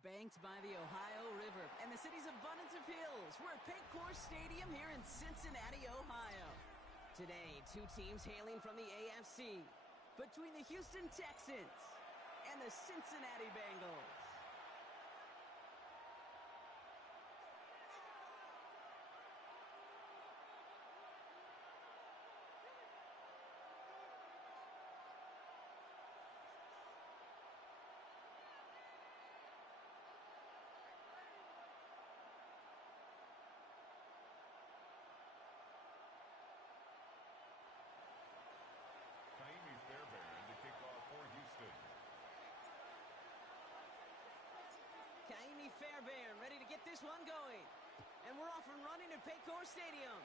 Banked by the Ohio River and the city's abundance of hills, we're at Paycor Stadium here in Cincinnati, Ohio. Today, two teams hailing from the AFC, between the Houston Texans and the Cincinnati Bengals. To kick off for Houston. Kaimi Fairbairn ready to get this one going. And we're off and running at Paycor Stadium.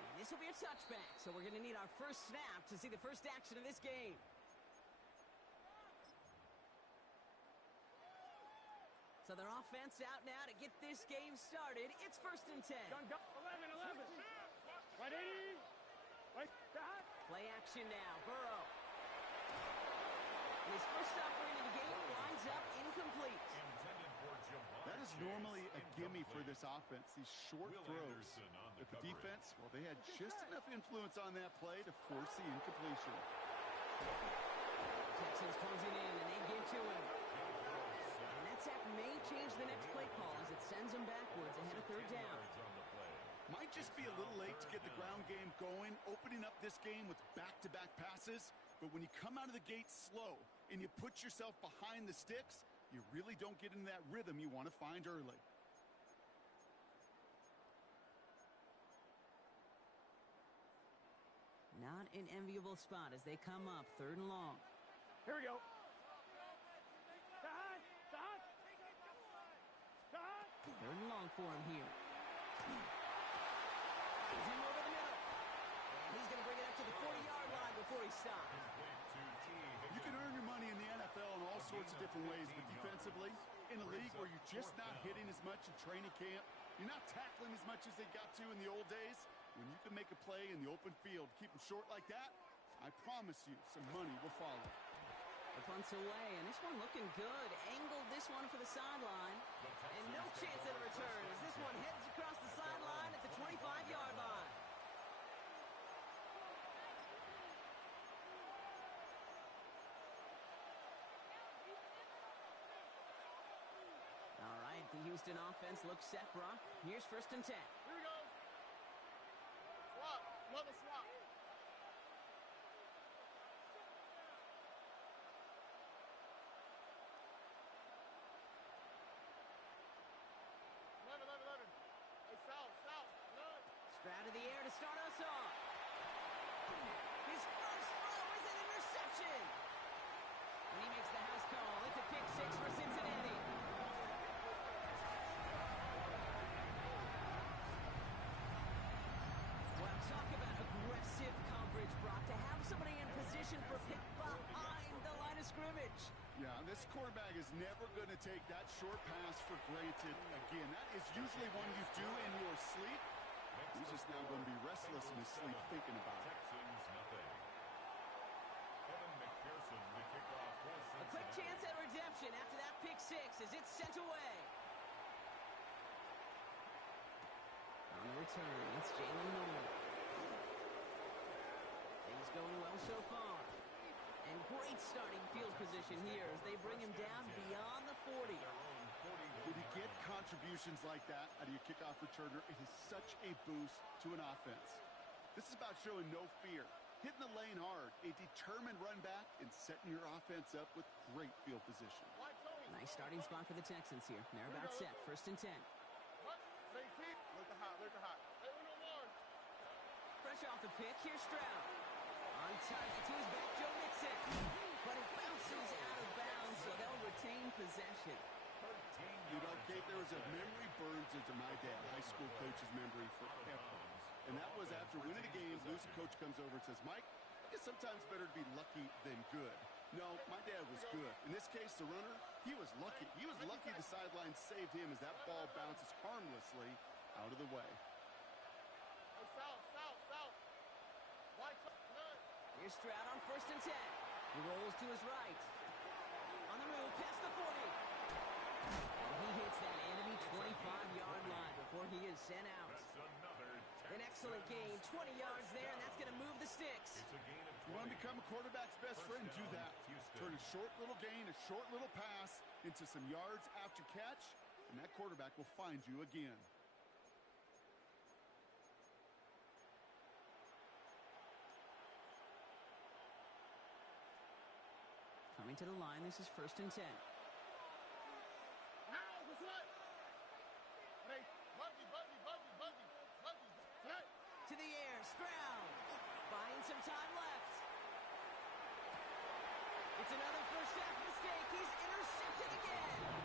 And this will be a touchback, so we're going to need our first snap to see the first action of this game. So their offense out now to get this game started. It's 1st and 10. 11. Ready? Play action now. Burrow. And his first offering of the game winds up incomplete. That is normally a gimme for this offense, these short throws. But the defense, well, they had just enough influence on that play to force the incompletion. Texans closing in, and they get to him. And that sack may change the next play call as it sends them backwards ahead of 3rd down. Might just be a little late to get the ground game going, opening up this game with back-to-back passes. But when you come out of the gate slow and you put yourself behind the sticks, you really don't get into that rhythm you want to find early. Not an enviable spot as they come up 3rd and long. Here we go. 3rd and long for him here. Zoom over the middle. And he's going to bring it up to the 40-yard line before he stops. You can earn your money in the NFL in all sorts of different ways, but defensively, in a league where you're just not hitting as much in training camp, you're not tackling as much as they got to in the old days, when you can make a play in the open field, keep them short like that, I promise you some money will follow. The punt's away, and this one looking good. Angled this one for the sideline. And no chance at a return as this one heads across the sideline at the 25-yard line. All right, the Houston offense looks set, Brock. Here's 1st and 10. Here we go. Swap. Another swap. 11. Hey, south. Stroud in the air to start us off. His first throw is an interception. And he makes the house call. It's a pick 6 for Cincinnati. Well, talk about aggressive coverage, Brock. To have somebody in position for pick behind the line of scrimmage. Yeah, this quarterback is never going to take that short pass for granted again. That is usually one you do in your sleep. He's just now going to be restless in his sleep thinking about it. A quick chance at redemption after that pick 6 as it's sent away. On the return, it's Jalen Noel. Things going well so far. And great starting field position here as they bring him down beyond the 40. When you get contributions like that out of your kickoff returner, it is such a boost to an offense. This is about showing no fear, hitting the lane hard, a determined run back, and setting your offense up with great field position. Nice starting spot for the Texans here. They're about set. 1st and 10. Look hot. Hey, we no more. Fresh off the pick, here's Stroud. On target to his back, Joe Mixon. But it bounces out of bounds, so they'll retain possession. You know, Kate, there was a memory burns into my dad, high school coach's memory forever. And that was after winning the game, losing coach comes over and says, Mike, I guess sometimes better to be lucky than good. No, my dad was good. In this case, the runner, he was lucky. He was lucky the sideline saved him as that ball bounces harmlessly out of the way. Hey, south. Here's Stroud on 1st and 10. He rolls to his right. On the move, past the 40. And he hits that enemy 25-yard line before he is sent out. An excellent gain, 20 yards there, and that's going to move the sticks. You want to become a quarterback's best friend? Do that. Turn a short little gain, a short little pass into some yards after catch, and that quarterback will find you again. Coming to the line, this is 1st and 10. To the air, Stroud. Buying some time left. It's another first half mistake. He's intercepted again.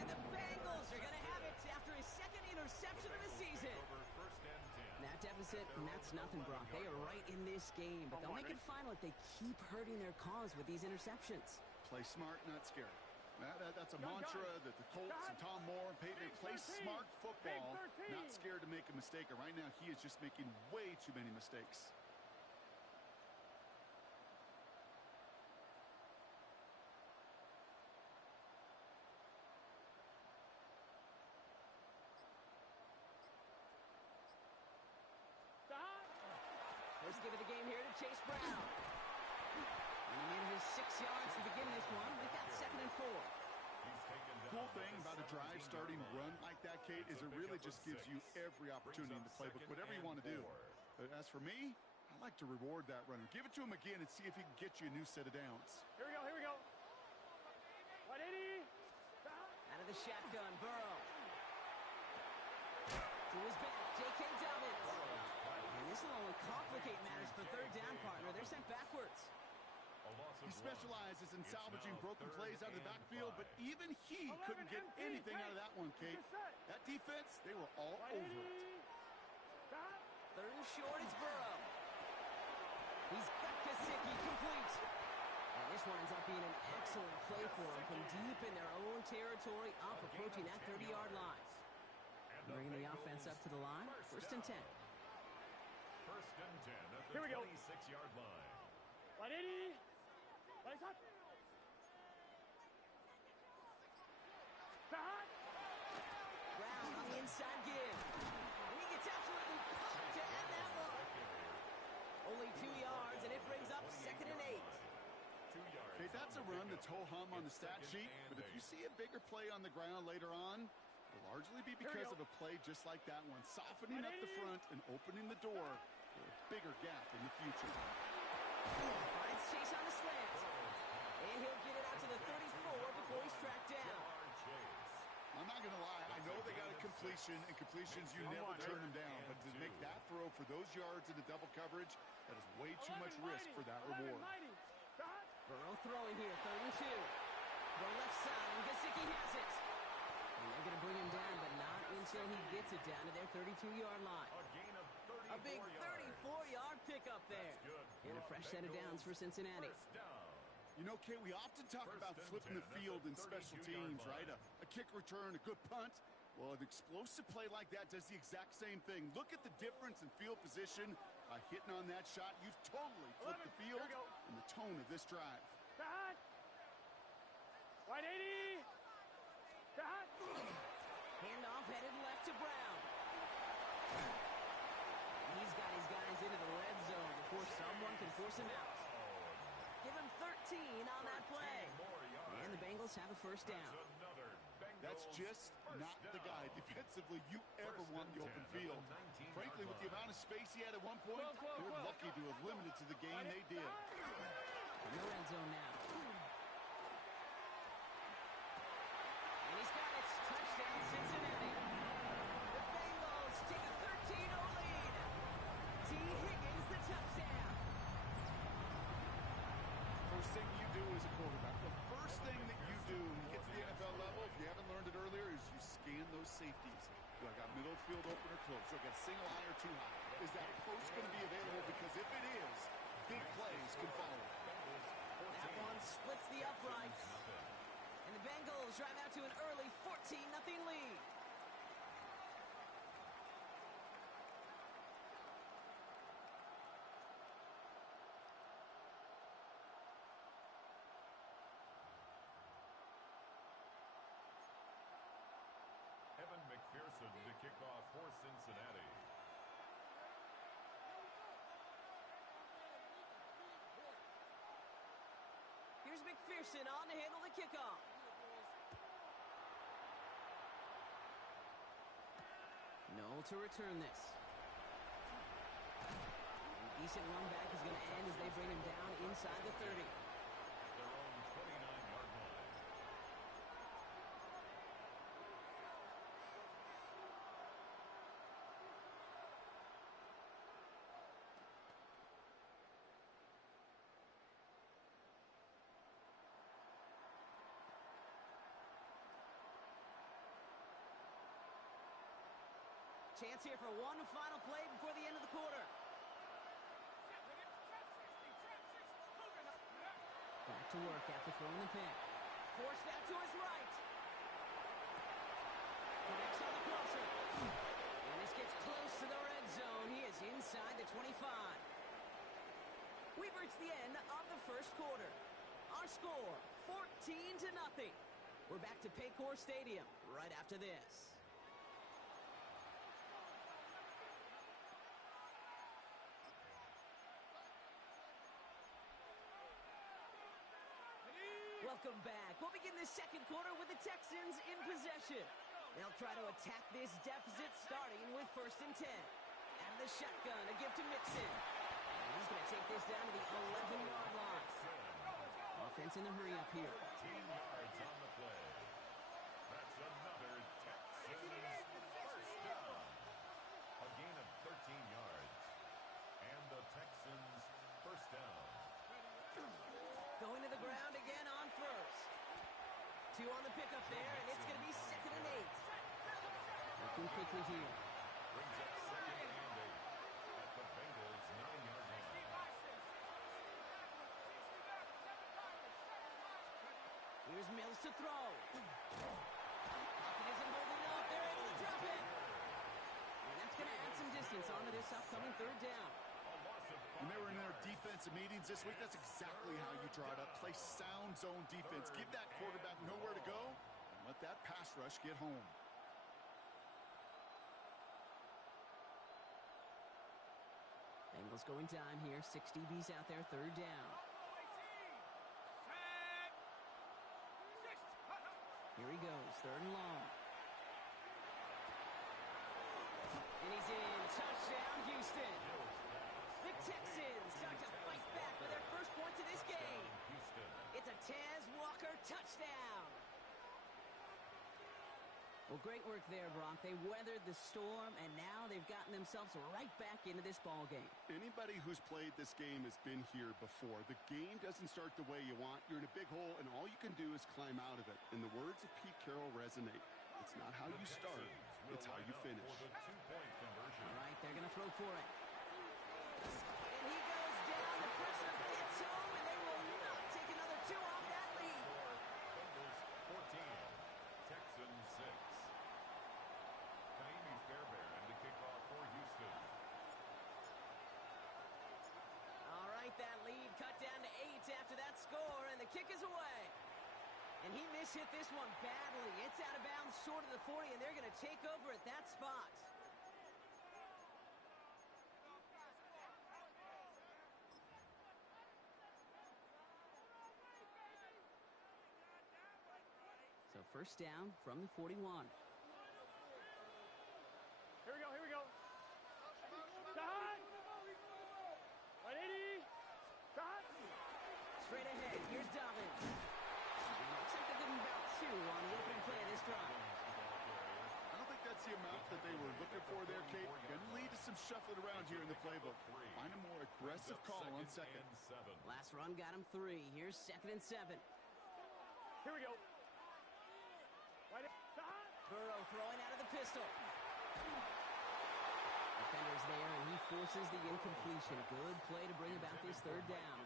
And the Bengals are going to have it after his second interception of the season. That deficit, and that's nothing, Brock. They are right in this game, but they'll make it final if they keep hurting their cause with these interceptions. Play smart, not scared. That's a mantra that the Colts and Tom Moore and Peyton play smart football, not scared to make a mistake. And right now, he is just making way too many mistakes. First give of the game here to Chase Brown. And he manages 6 yards to begin this one. We've got 2nd and 4. Cool thing about a drive starting run like that, Kate, is it really just gives you every opportunity in the playbook, whatever you want to do. But as for me, I like to reward that runner. Give it to him again and see if he can get you a new set of downs. Here we go, here we go. 180. Out of the shotgun, Burrow. To his back, J.K. Dobbins. And this will only complicate matters for 3rd down, partner. They're sent backwards. He specializes in salvaging broken plays out of the backfield, but even he couldn't get anything out of that one, Kate. That defense, they were all over it. 3rd and short, it's Burrow. He's got Gesicki complete. And this one ends up being an excellent play for him from deep in their own territory, up approaching that 30-yard line. Bringing the offense up to the line, 1st and 10. 1st and 10 at the 26-yard line. 180. Lights up. Brown on the inside give. And he gets absolutely pumped to end that one. Only 2 yards, and it brings up 2nd and 8. 2 yards. Okay, that's a run that's ho-hum on the stat sheet, but if you see a bigger play on the ground later on, it'll largely be because of a play just like that one, softening up the front and opening the door for a bigger gap in the future. Finds Chase on the slant. And he'll get it out to the 34 before he's tracked down. I'm not going to lie, I know they got a completion, and completions, you never turn them down, but to make that throw for those yards in the double coverage, that is way too much risk for that reward. Burrow throwing here, 3rd and 2. The left side, and Gesicki has it. And they're going to bring him down, but not until he gets it down to their 32-yard line. A big 34-yard pickup there. And a fresh set of downs for Cincinnati. You know, Kate, we often talk about flipping the field in special teams, right? A kick return, a good punt. Well, an explosive play like that does the exact same thing. Look at the difference in field position by hitting on that shot. You've totally flipped the field and the tone of this drive. 180. Handoff headed left to Brown. He's got his guys into the red zone before someone can force him out. Give him 13 on that play. And the Bengals have a 1st down. That's just not the guy defensively you ever want in the open field. Frankly, with the amount of space he had at one point, they were lucky to have limited to the game they did. In the red zone now. And he's got it. Touchdown, Cincinnati. The Bengals take a 13-0 lead. T. Higgins, the touchdown. First thing you do as a quarterback, the first thing that you do when you get to the NFL level, if you haven't learned it earlier, is you scan those safeties. Do I got middle field open or close. They'll get a single high or two high. Is that post going to be available? Because if it is, big plays can follow. That one splits the uprights. And the Bengals drive out to an early 14-0 lead. McPherson to kick off for Cincinnati. Here's McPherson on to handle the kickoff. Noel to return this. And decent run back is going to end as they bring him down inside the 30. Their own 29-yard line. Chance here for one final play before the end of the quarter. Back to work after throwing the pick. Forced out to his right. Connects on the crosser. And this gets close to the red zone. He is inside the 25. We've reached the end of the first quarter. Our score, 14-0. We're back to Paycor Stadium right after this. Welcome back. We'll begin the second quarter with the Texans in possession. They'll try to attack this deficit starting with 1st and 10. And the shotgun, a give to Mixon. And he's going to take this down to the 11-yard line. Offense in the hurry up here. 13 yards on the play. That's another Texans first down. A gain of 13 yards. And the Texans first down. Going to the ground again on 1st. 2 on the pickup there, and it's going to be 2nd and 8. Looking quickly here. Brings up 2nd and 8 at the Bengals' 9-yard line. Here's Mills to throw. Pocket isn't holding up. They're able to drop it. And that's going to add some distance onto this upcoming 3rd down. When they were in their defensive meetings this week, that's exactly how you draw it up. Play sound zone defense. Give that quarterback nowhere to go, and let that pass rush get home. Bengals going time here. 6 DBs out there, 3rd down. Here he goes, 3rd and long. And he's in. Touchdown, Houston. The Texans start to fight back with their first points of this game. It's a Taz Walker touchdown. Well, great work there, Brock. They weathered the storm, and now they've gotten themselves right back into this ball game. Anybody who's played this game has been here before. The game doesn't start the way you want. You're in a big hole, and all you can do is climb out of it. And the words of Pete Carroll resonate. It's not how you start, it's how you finish. All right, they're going to throw for it. And he goes down. The pressure gets home, and they will not take another 2 off that lead. Bengals 14, Texans 6. Naimi Fairbairn to kick off for Houston. All right, that lead cut down to 8 after that score, and the kick is away. And he mishit this one badly. It's out of bounds short of the 40, and they're going to take over at that spot. So first down from the 41. Here we go. Shot! 180! Shot! Straight ahead, here's Dobbins. Looks like they're getting about 2 on the opening play of this drive. I don't think that's the amount that they were looking for there, Kate. Going to lead to some shuffling around here in the playbook. Find a more aggressive call on 2nd. Last run got him 3. Here's 2nd and 7. Here we go. Right in. Shot! Burrow throwing out of the pistol. forces the incompletion. Good play to bring about this third down.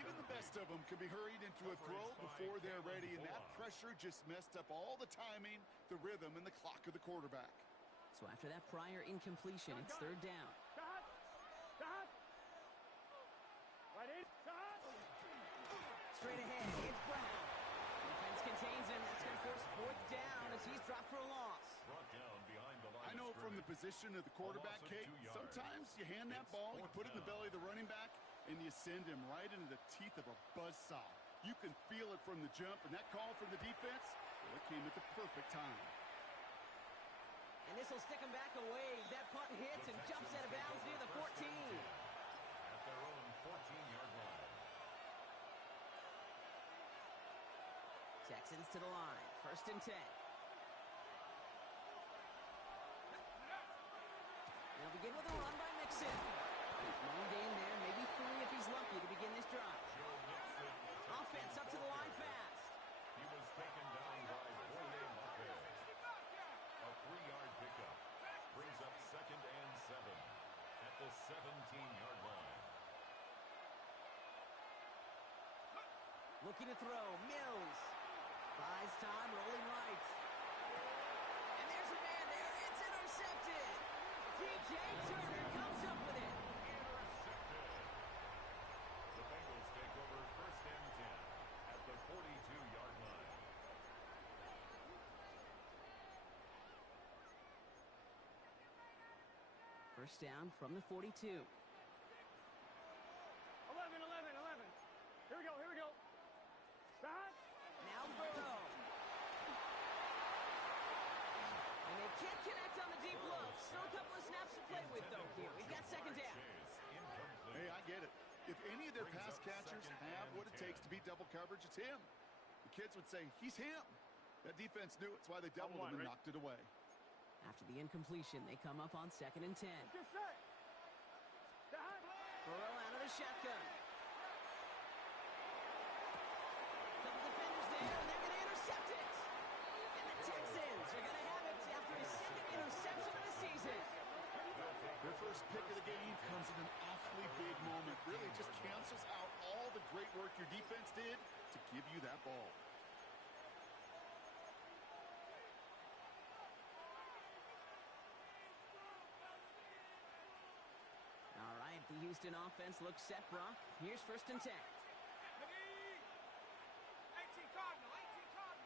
Even the best of them can be hurried into a throw before they're ready, and that pressure just messed up all the timing, the rhythm, and the clock of the quarterback. So after that prior incompletion, it's third down. Stop. Stop. Right in. Stop. Straight ahead, it's Brown. Defense contains him. That's going to force fourth down as he's dropped for a loss. Brought down behind the line. I know from the position of the quarterback, Kate, sometimes you hand that ball, you put it in the belly of the running back, and you send him right into the teeth of a buzzsaw. You can feel it from the jump, and that call from the defense, well, it came at the perfect time. And this will stick him back away. That punt hits and jumps out of bounds near the 14. At their own 14-yard line. Texans to the line. First and 10. They'll begin with a run by Mixon. No gain there, maybe 3 if he's lucky to begin this drive. Offense up to the line fast. He was taken down by Boye Lopez. A 3-yard pickup brings up second and 7 at the 17-yard line. Looking to throw. Mills. Buys time, rolling right. And there's a man there. It's intercepted. DJ Turner comes up with it. Intercepted. The Bengals take over first and 10 at the 42-yard line. First down from the 42. 11. Here we go. Stop. Now Burrow. And they can't connect on the deep look. Still a couple of snaps to play with, though, here. We've got second down. Hey, I get it. If any of their pass catchers have what it takes to beat double coverage, it's him. The kids would say, he's him. That defense knew it's why they doubled him and knocked it away. After the incompletion, they come up on second and 10. Get set. Stop. Burrow out of the shotgun. Couple defenders there, and they're going to intercept it. And the Texans are going to have it after his second interception of the season. Their first pick of the game comes at an awfully big moment. Really just cancels out all the great work your defense did to give you that ball. All right, the Houston offense looks set, Brock. Here's first and 10. 18 Cardinal. 19 tight.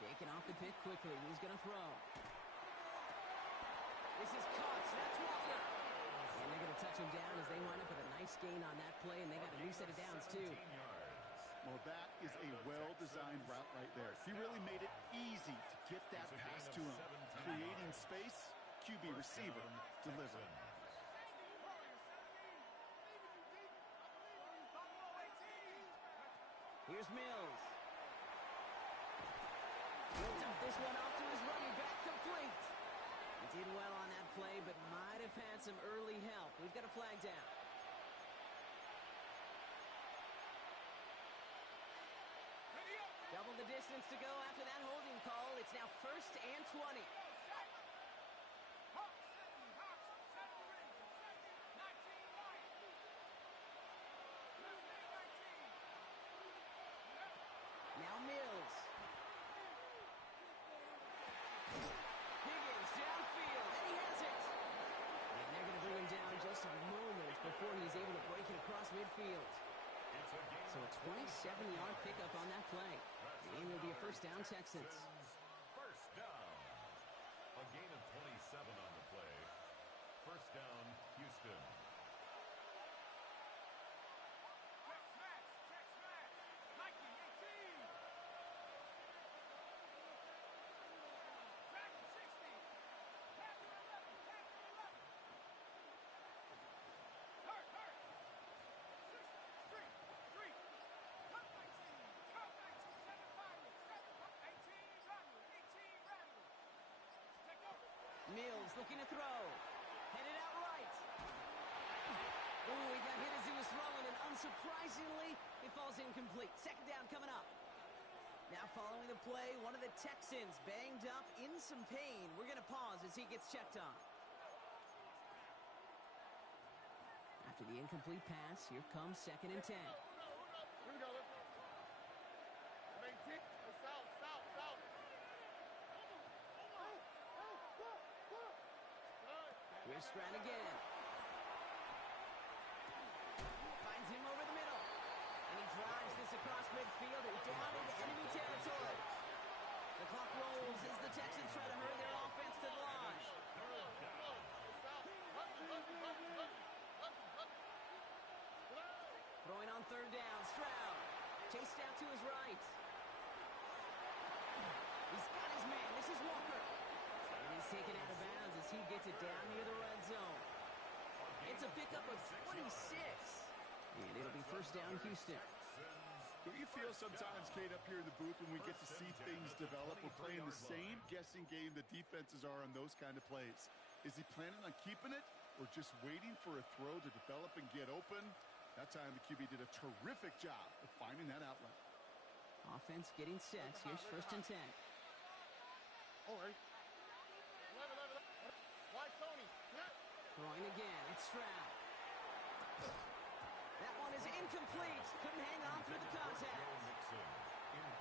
Shaking off the pick quickly. He's going to throw. This is caught. So that's Walker. And they're going to touch him down as they wind up with a nice gain on that play, and they got a new set of downs, too. Well, that is a well-designed route right there. He really made it easy to get that pass to him. Creating space, QB receiver, deliver. Here's Mills. He'll dump this one off to his running back, complete. He did well on that play, but might have had some early help. We've got a flag down. Double the distance to go after that holding call. It's now first and 20. Now Mills. Higgins downfield, and he has it. And they're going to bring him down just a moment before he's able to break it across midfield. So a 27-yard pickup on that play. The game will be a first down, Texans. First down. A gain of 27 on the play. First down, Houston. Mills looking to throw. Headed out right. Ooh, he got hit as he was throwing, and unsurprisingly, it it falls incomplete. Second down coming up. Now following the play, one of the Texans banged up in some pain. We're going to pause as he gets checked on. After the incomplete pass, here comes 2nd and 10. Here we go. Let's go. 18. South. Here's Strand again. Finds him over the middle. And he drives this across midfield and down into enemy territory. The clock rolls as the Texans try to hurry their offense to the line. Throwing on 3rd down, Stroud. Chased out to his right. He's got his man. This is Walker. And he's taken out of bounds as he gets it down near the red zone. It's a pickup of 26. And it'll be 1st down, Houston. Don't you feel sometimes, Kate, up here in the booth when we get to see things develop, we're playing the same guessing game the defenses are on those kind of plays? Is he planning on keeping it or just waiting for a throw to develop and get open? That time the QB did a terrific job of finding that outlet. Offense getting set. Here's 1st and 10. All right. 11. Why Tony? Throwing again. It's Stroud. That one is incomplete. Couldn't hang on through the contact.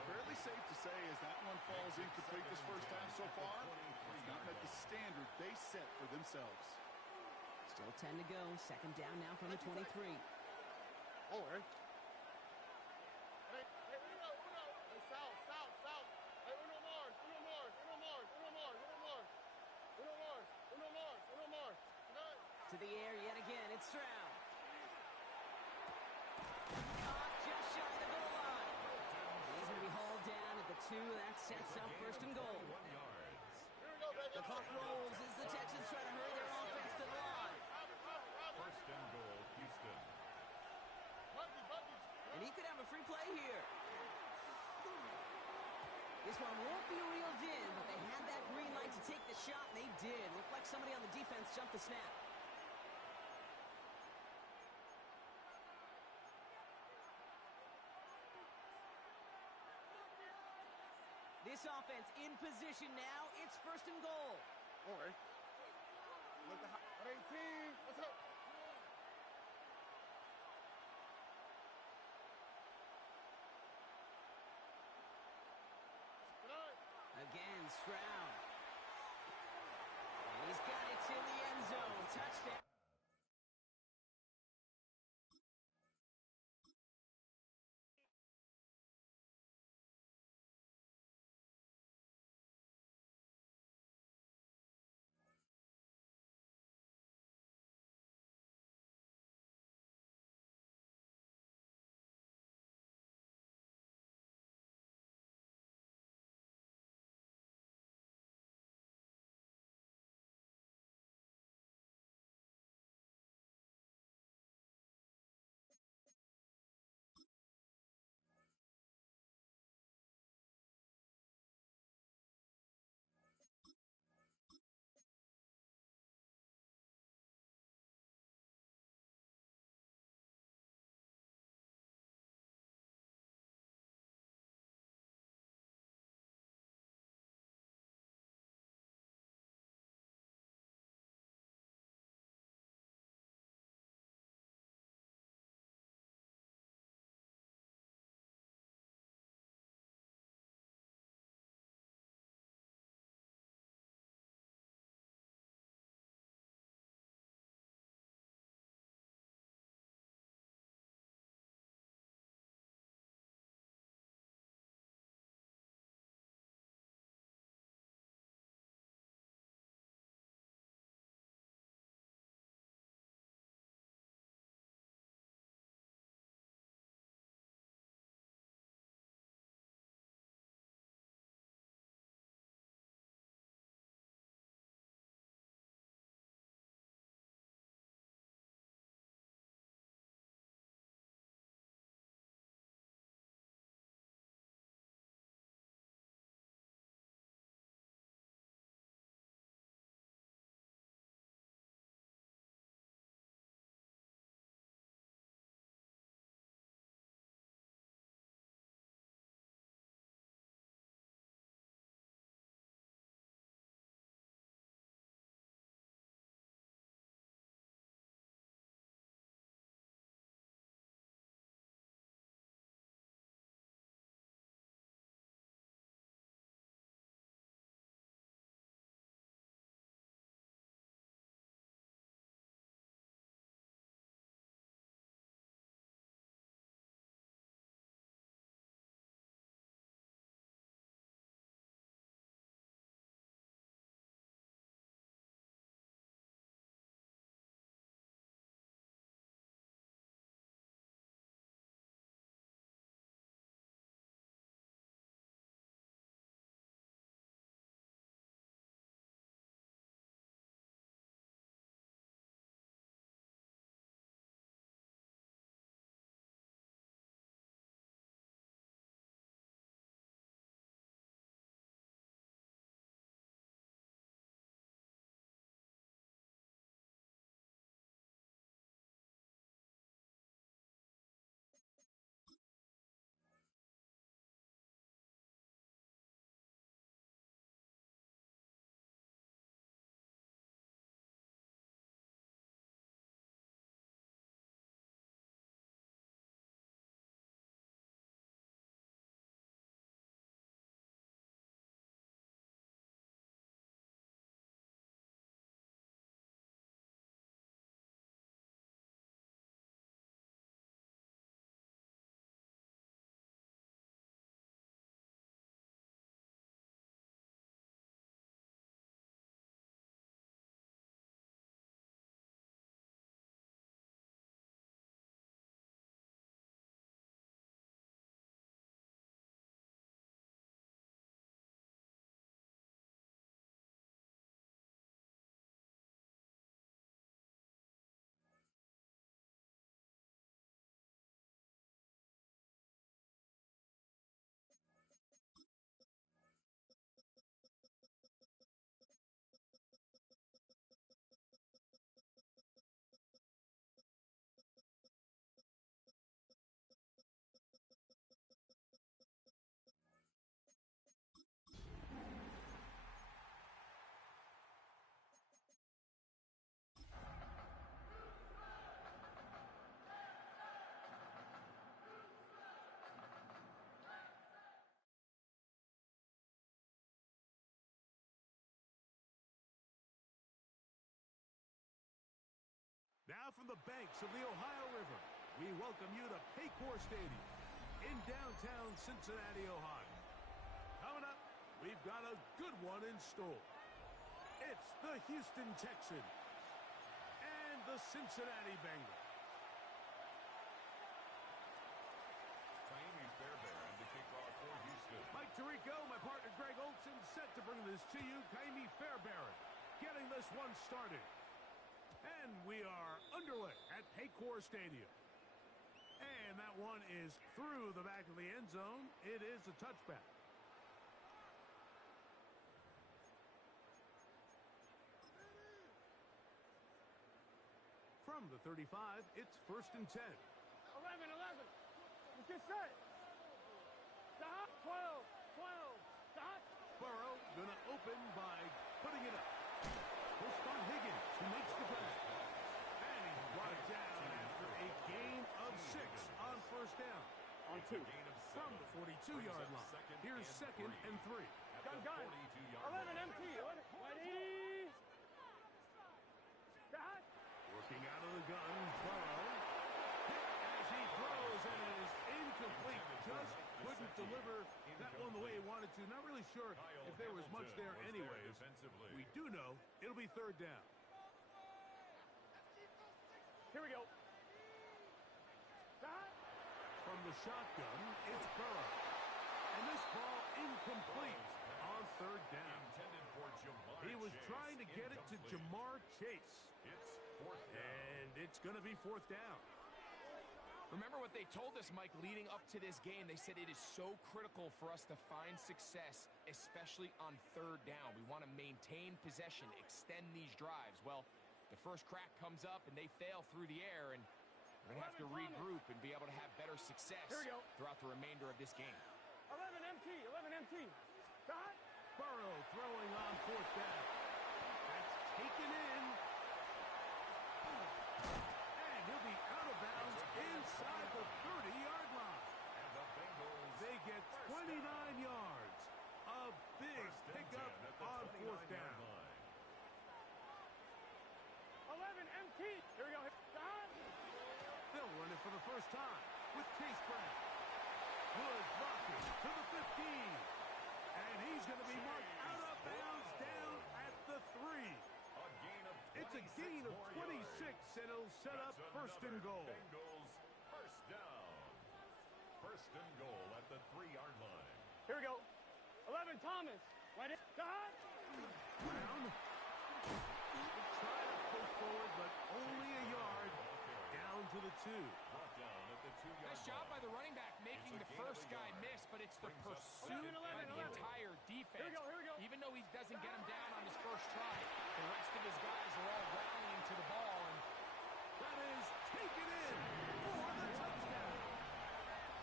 Fairly safe to say as that one falls incomplete this first time so far, it's not met the standard they set for themselves. Still 10 to go. 2nd down now from the 23. All right. Hey, uno. Hey, south. Hey, uno Mars. To the air yet again. It's Stroud. Caught just shy of the goal line. He's going to be hauled down at the 2. That sets up 1st and goal. Here we go, baby. The clock rolls as the Texans try to hurry their offense to the line. 1st and goal, Houston. Buggy. And he could have a free play here. This one won't be reeled in, but they had that green light to take the shot, and they did. Looked like somebody on the defense jumped the snap. This offense in position now. It's 1st and goal. All right. Look at 18. Let's go. Again, Stroud. And he's got it to the end zone. Touchdown. the banks of the Ohio River, we welcome you to Paycor Stadium in downtown Cincinnati, Ohio. Coming up, we've got a good one in store. It's the Houston Texans and the Cincinnati Bengals. To kick off for Houston. Mike Tirico, my partner Greg Olson, set to bring this to you. Kaimi Fairbairn getting this one started. And we are underway at Paycor Stadium. And that one is through the back of the end zone. It is a touchback. From the 35, it's 1st and 10. 11, 11. Let's get set. Stop. 12, 12. Stop. Burrow gonna open by putting it up. Pushed on Higgins, who makes the pass. And he's brought it down after a gain of 6 on 1st down. On 2. From the 42-yard line. Here's 2nd and 3. Gun. 11 empty. 11. 20. Stop. Working out of the gun, Burrow. Hit as he throws, and it is incomplete. Just couldn't deliver that one the way he wanted to. Not really sure if there was much there anyways. We do know it'll be 3rd down. Here we go. Stop. From the shotgun, it's Burrow. And this ball incomplete on 3rd down. He was trying to get it to Jamar Chase. And it's going to be 4th down. Remember what they told us, Mike, leading up to this game. They said it is so critical for us to find success, especially on 3rd down. We want to maintain possession, extend these drives. Well, the first crack comes up, and they fail through the air, and we're going to have to regroup and be able to have better success throughout the remainder of this game. 11 empty. 11 empty. Stop. Burrow throwing on 4th down. That's taken in. And he'll be out of bounds inside the 30-yard line. They get 29 yards. A big pickup on 4th down. 11 empty. Here we go. Stop. They'll run it for the first time with Chase Brown. Good blocking to the 15. And he's going to be marked out of bounds down at the 3. It's a gain of 26, and it'll set up 1st and goal. Bengals first down. 1st and goal at the 3-yard line. Here we go. 11 Thomas. Right in. Stop. Brown. Try to push forward, but only a yard. Down to the 2. Brought down at the 2-yard Nice job by the running back making the first guy miss, but it's the pursuit by the entire defense. Here we go. Even though he doesn't get him down on his first try, the rest of his guys are all rallying to the ball, and that is taken in for the touchdown.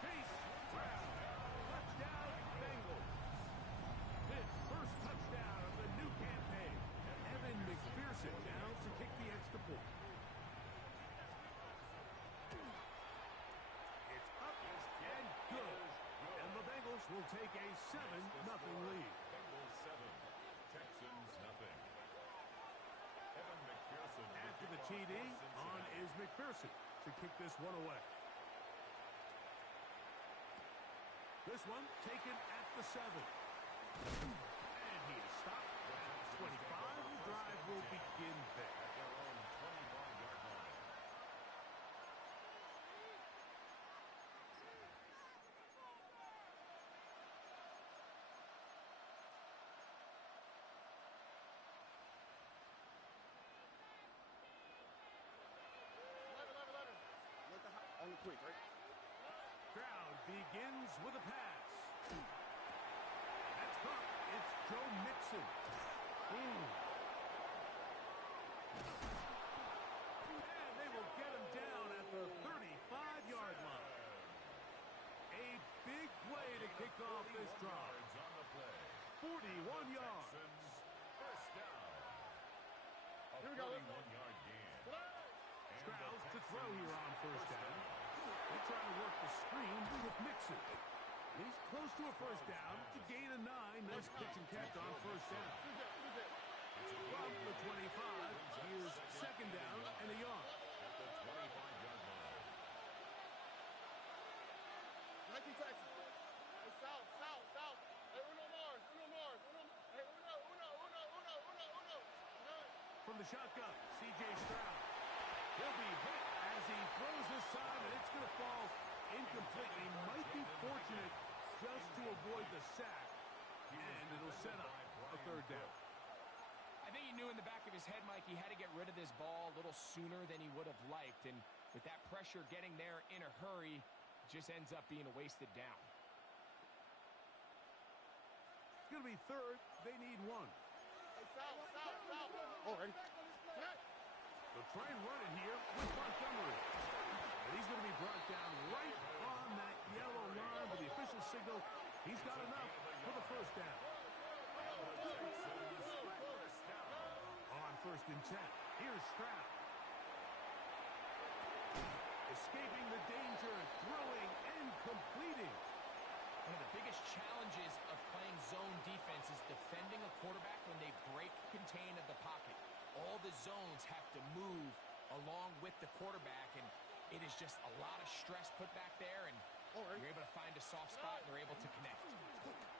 Chase Brown. Touchdown, Bengals. His first touchdown of the new campaign. Evan McPherson down to kick the extra point. It's up and good. And the Bengals will take a 7-0 lead. Bengals 7, Texans nothing. Evan McPherson After the TD, on is McPherson to kick this one away. This one taken at the 7. And he is stopped at 25. The drive will begin there. at their own 25-yard line. On the quick, right? Crowd begins with a pass. That's caught. It's Joe Mixon. And they will get him down at the 35-yard line. A big play to kick off this drive. 41 yards. Texans first down. A Here we go. 31-yard gain. Strauss to throw here on 1st down. They try to work the screen with Mixon. He's close to a 1st down. To gain a 9. Nice pitch and catch on 1st down. From the 25, here's 2nd down and a yard. At the 19 Texans. Hey, south, south, south. Hey, uno Mars, uno Mars, uno. Hey, uno. From the shotgun, C.J. Stroud. He'll be hit as he throws this time, and it's going to fall incomplete. He might be fortunate just to avoid the sack, and it'll set up a third down. I think he knew in the back of his head, Mike, he had to get rid of this ball a little sooner than he would have liked. And with that pressure getting there in a hurry, it just ends up being a wasted down. It's going to be third. They need one. Hey, south. Already. They'll try and run it here with Montgomery. And he's going to be brought down right on that yellow line with the official signal. He's got enough for the first down. On 1st and 10, here's Stroud. Escaping the danger, throwing and completing. One of the biggest challenges of playing zone defense is defending a quarterback when they break contain of the pocket. All the zones have to move along with the quarterback, and it is just a lot of stress put back there, and you're able to find a soft spot, and they're able to connect.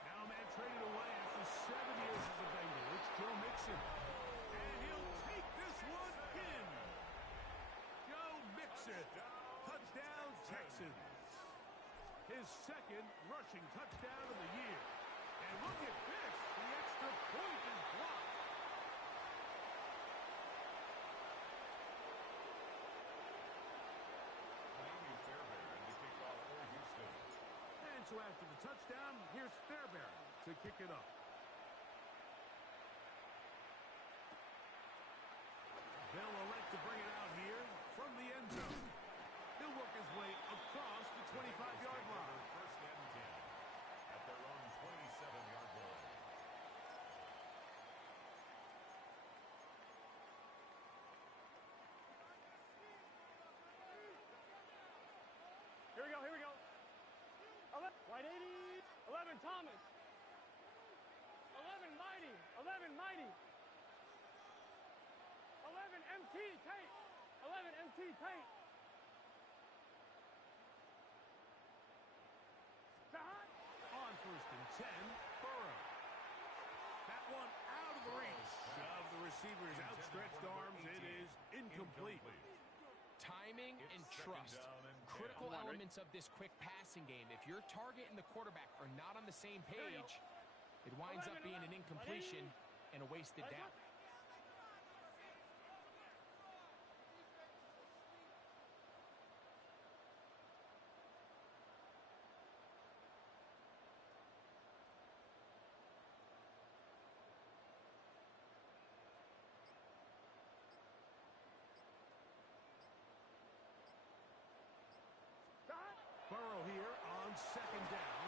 Now man traded away after 7 years as a Bengal. It's Joe Mixon. And he'll take this one in. Joe Mixon. Touchdown, Texans. His second rushing touchdown of the year. And look at this. The extra point is blocked. And so after the touchdown, here's Fairbairn to kick it up. They'll elect to bring it out here from the end zone. He'll work his way across the 25-yard line. First and 10 at their own 27-yard line. Here we go. 11, White 80. 11, Thomas. 11, Mighty. 11, Mighty. 11, MT, Tate. 11, MT, Tate. On 1st and 10, Burrow. That one out of the reach of the receiver's outstretched arms. It is incomplete. Timing and trust, critical elements of this quick passing game. If your target and the quarterback are not on the same page, it winds up being an incompletion and a wasted down. Burrow here on 2nd down.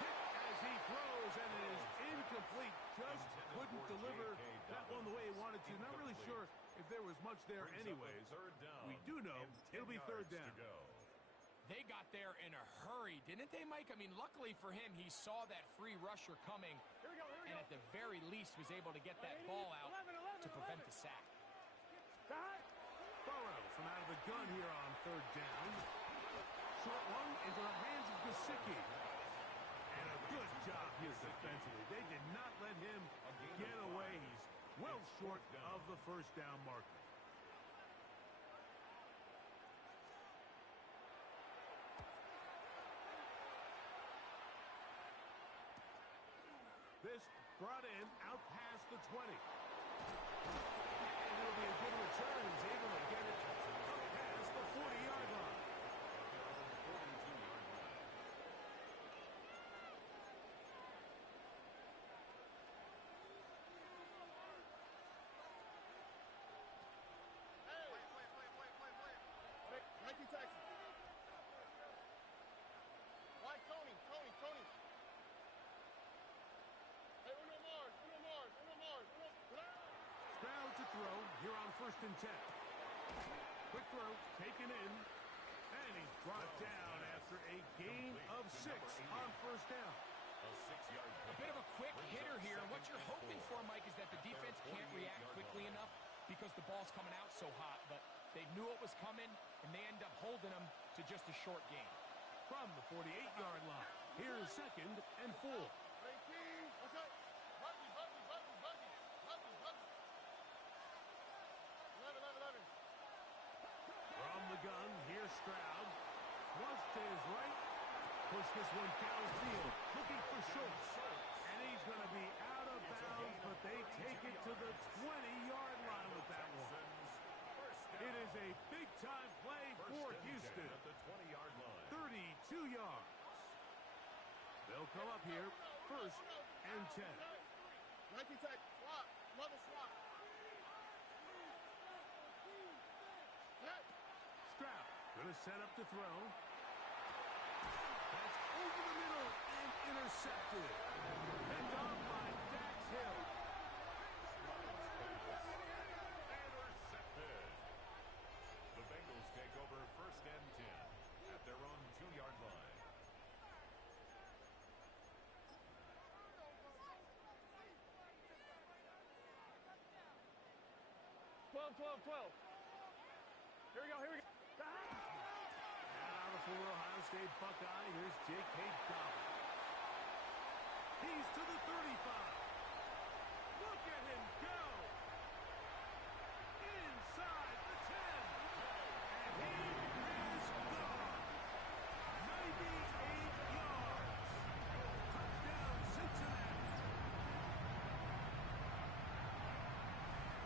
Hit as he throws, and it is incomplete. Just couldn't deliver that one the way he wanted to. Not really sure if there was much there anyways. We do know it'll be 3rd down. They got there in a hurry, didn't they, Mike? I mean, luckily for him, he saw that free rusher coming, and at the very least was able to get that ball out to prevent the sack. Burrow from out of the gun here on 3rd down. Short one into the hands of Gesicki. And a good job here defensively. They did not let him get away. He's well short of the 1st down marker. This brought in out past the 20. And it'll be a good return. He's able to get it up past the 40-yard line. Stroud to throw here on 1st and 10. Quick throw, taken in, and he's brought down after a gain of 6 on 1st down. A bit of a quick hitter here. What you're hoping for, Mike, is that the defense can't react quickly enough because the ball's coming out so hot, but they knew it was coming, and they end up holding them to just a short gain. from the 48-yard line. Here's 2nd and 4. 18. What's up? Buggy. 11. From the gun, here's Stroud. Flush to his right. Push this one downfield. Looking for Schultz. And he's going to be out of bounds, but they take it to the 20-yard line with that one. It is a big-time play for Houston. At the 20-yard line. 32 yards. They'll come up here, 1st and 10. 19 tech. Swap. Another swap. Stroud going to set up to throw. That's over the middle and intercepted. Picked off by Dax Hill. Intercepted. The Bengals take over 1st and 10 at their own 2-yard line. 12. Here we go. Now the former Ohio State Buckeye. Here's J.K. Dobbins. He's to the 35. Look at him go. Inside the 10. And he is gone. 98 yards. Touchdown, Cincinnati.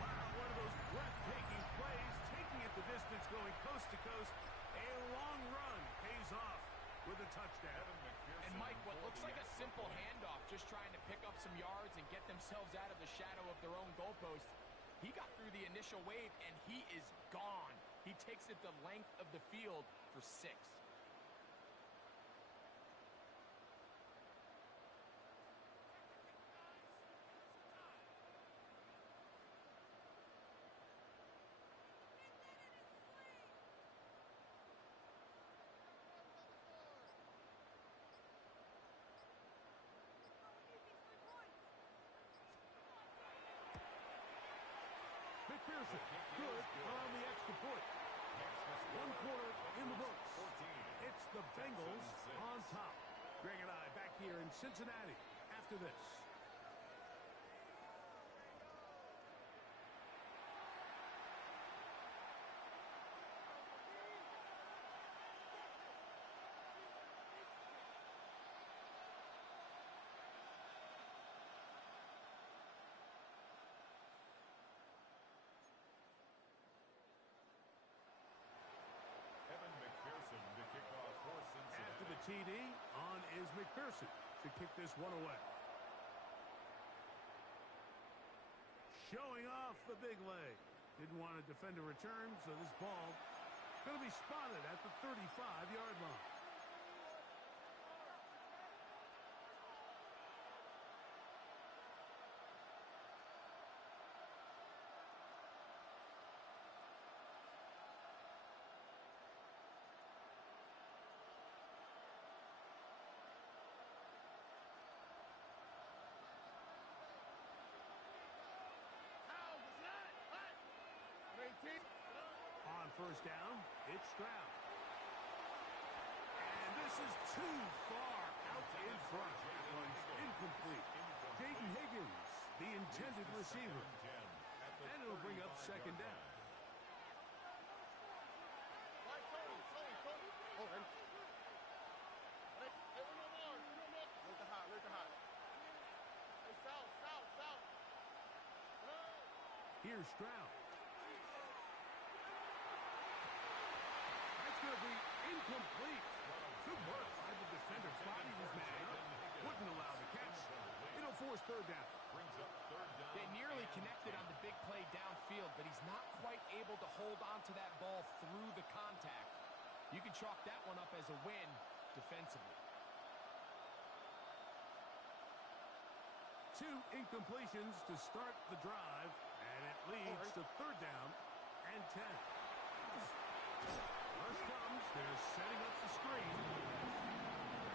Wow, one of those breathtaking plays. Taking it the distance, going coast to coast. A long run pays off with a touchdown. And Mike, what looks like a simple handoff, just trying to pick up some yards and get themselves out of the shadow of their own goalpost. He got through the initial wave, and he is gone. He takes it the length of the field for 6. McPherson, good on the extra point. 1 quarter in the books. It's the Bengals on top. Greg and I back here in Cincinnati after this. After the TD, on is McPherson to kick this one away. Showing off the big leg. Didn't want to defend a return, so this ball going to be spotted at the 35-yard line. On 1st down, it's Stroud. And this is too far out in front. That one's incomplete. Jaden Higgins, the intended receiver. And it'll bring up 2nd down. Here's Stroud. That's going to be incomplete. Good work by the defender. Body was man up. Wouldn't allow the catch. It'll force 3rd down. They nearly connected on the big play downfield, but he's not quite able to hold on to that ball through the contact. You can chalk that one up as a win defensively. 2 incompletions to start the drive, and it leads to 3rd down and 10. First comes, they're setting up the screen.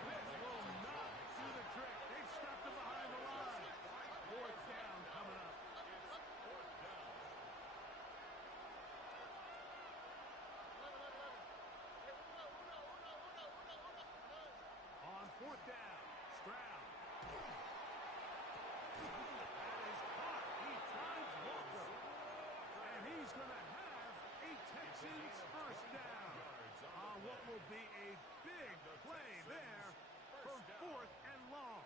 This will not do the trick. They've stopped him behind the line. 4th down coming up. fourth down. Stroud. That is caught. He finds Walker. And he's going to have a Texans first down on what will be a big play there for fourth and long.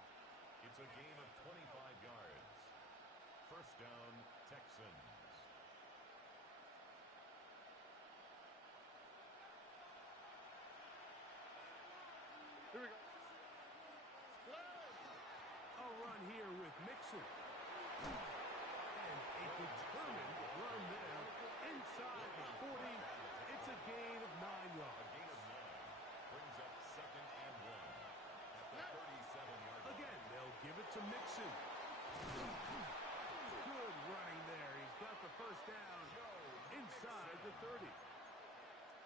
It's a gain of 25 yards. First down, Texans. Here we go. A run here with Mixon. And a determined run there inside the 40. It's a gain of 9 yards. A gain of 9 brings up second and 1 at the 37-yard line. Again, they'll give it to Mixon. Good running there. He's got the first down inside the 30.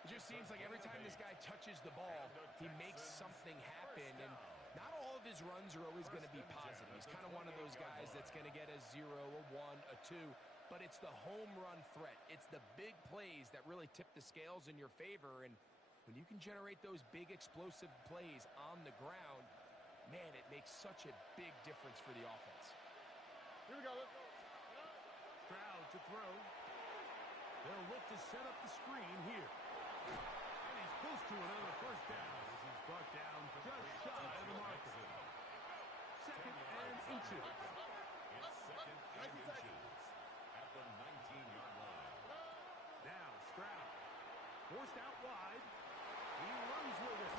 It just seems like every time this guy touches the ball, he makes something happen, and not all of his runs are always going to be positive. He's kind of one of those guys that's going to get a 0, a 1, a 2, but it's the home run threat. It's the big plays that really tip the scales in your favor, and when you can generate those big explosive plays on the ground, man, it makes such a big difference for the offense. Here we go. Let's go. Stroud to throw. They'll look to set up the screen here. And he's close to another first down as he's brought down just shy of the marker. Second and inches. It's second and inches at the 19-yard line. Now Stroud forced out wide. He runs with it.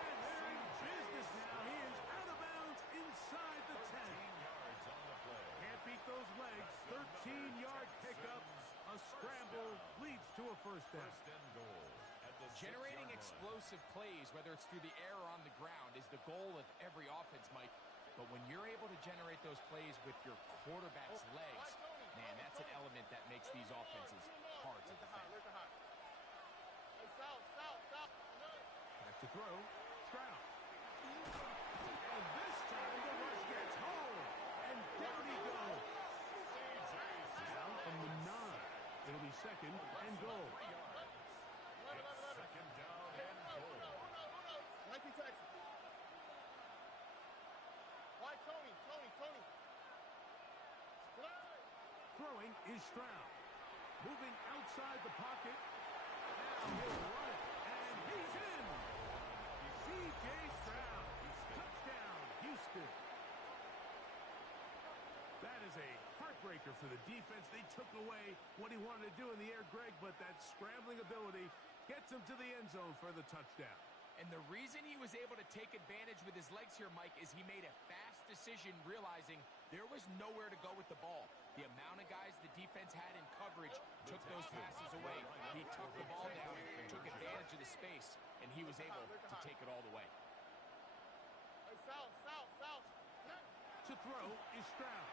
And they're in business now. He is out of bounds inside the 10. 13 yards on the play. Can't beat those legs. 13-yard pickup. A scramble leads to a first down. First and goal at the Generating 6-yard line. explosive plays, whether it's through the air or on the ground, is the goal of every offense, Mike. But when you're able to generate those plays with your quarterback's legs, man, that's an element that makes these offenses hard to defend. Hey, south. Back to throw. Stroud. And this time the rush gets home. And down he goes. Down from the 9. It'll be second and goal. It's second down and goal. 19 Texans. Why Tony? Throwing is Stroud. Moving outside the pocket. Now he'll run it. And he's in. C.J. Stroud. Touchdown, Houston. That is a heartbreaker for the defense. They took away what he wanted to do in the air, Greg, but that scrambling ability gets him to the end zone for the touchdown. And the reason he was able to take advantage with his legs here, Mike, is he made a fast decision realizing there was nowhere to go with the ball. The amount of guys the defense had in coverage took those passes away. He took the ball down, took advantage of the space, and he was able to take it all the way. Hey, south. To throw is Stroud.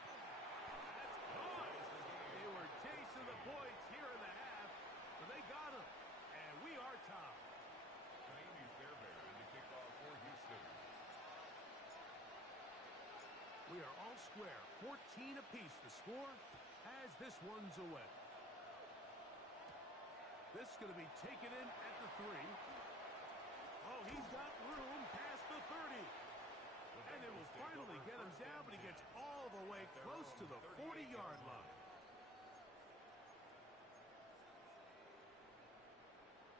That's caught. They were chasing the points here in the half, but they got him. And we are tied. Amy Fairbairn in the kickoff for Houston. We are all square. 14 apiece the score as this one's away. This is going to be taken in at the 3. Oh, he's got room past the 30. And they will finally get him down, but he gets all the way close to the 40-yard line.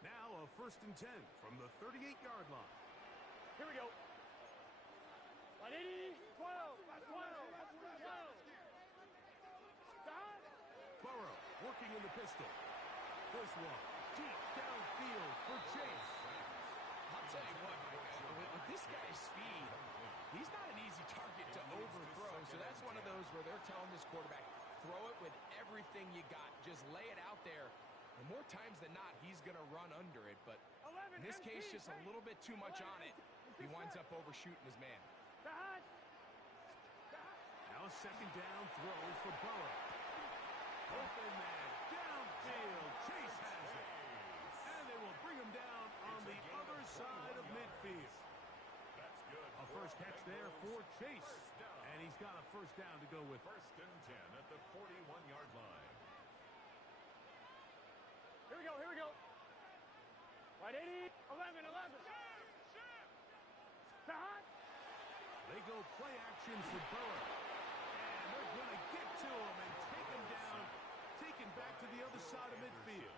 Now a first and 10 from the 38-yard line. Here we go. 12. Burrow working in the pistol. This one deep downfield for Chase. I'll tell you what, with this guy's speed, he's not an easy target to overthrow. So that's one of those where they're telling this quarterback, throw it with everything you got. Just lay it out there. And more times than not, he's going to run under it. But in this case, just a little bit too much on it. He winds up overshooting his man. Now a second down throw for Burrow. Open man downfield. Chase has it. And they will bring him down on the other side of midfield. That's good. A first catch there for Chase. And he's got a first down to go with. First and 10 at the 41-yard line. Here we go. Right, 11. go play action for Burrow. And they're going to get to him and take him down, taken back to the other side of midfield.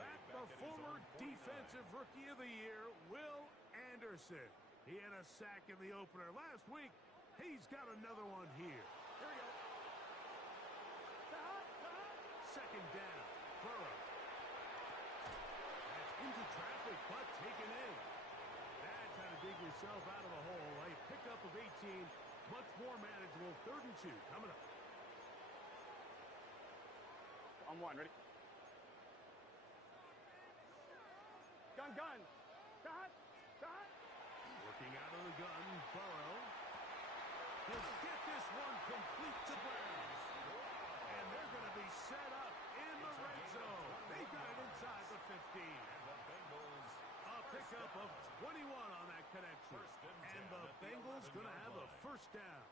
Back the former defensive rookie of the year, Will Anderson. He had a sack in the opener last week. He's got another one here. Here we go. Second down, Burrow. That's into traffic, but taken in. That's how to dig yourself out of a hole. A pickup of 18, much more manageable. 3rd and 2 coming up. On one, ready? Gun. Got. Working out of the gun, Burrow. He'll get this one complete to Brown. And they're going to be set up in the red zone. They got it inside the 15. A pickup of 21 on that connection. And the Bengals going to have a first down.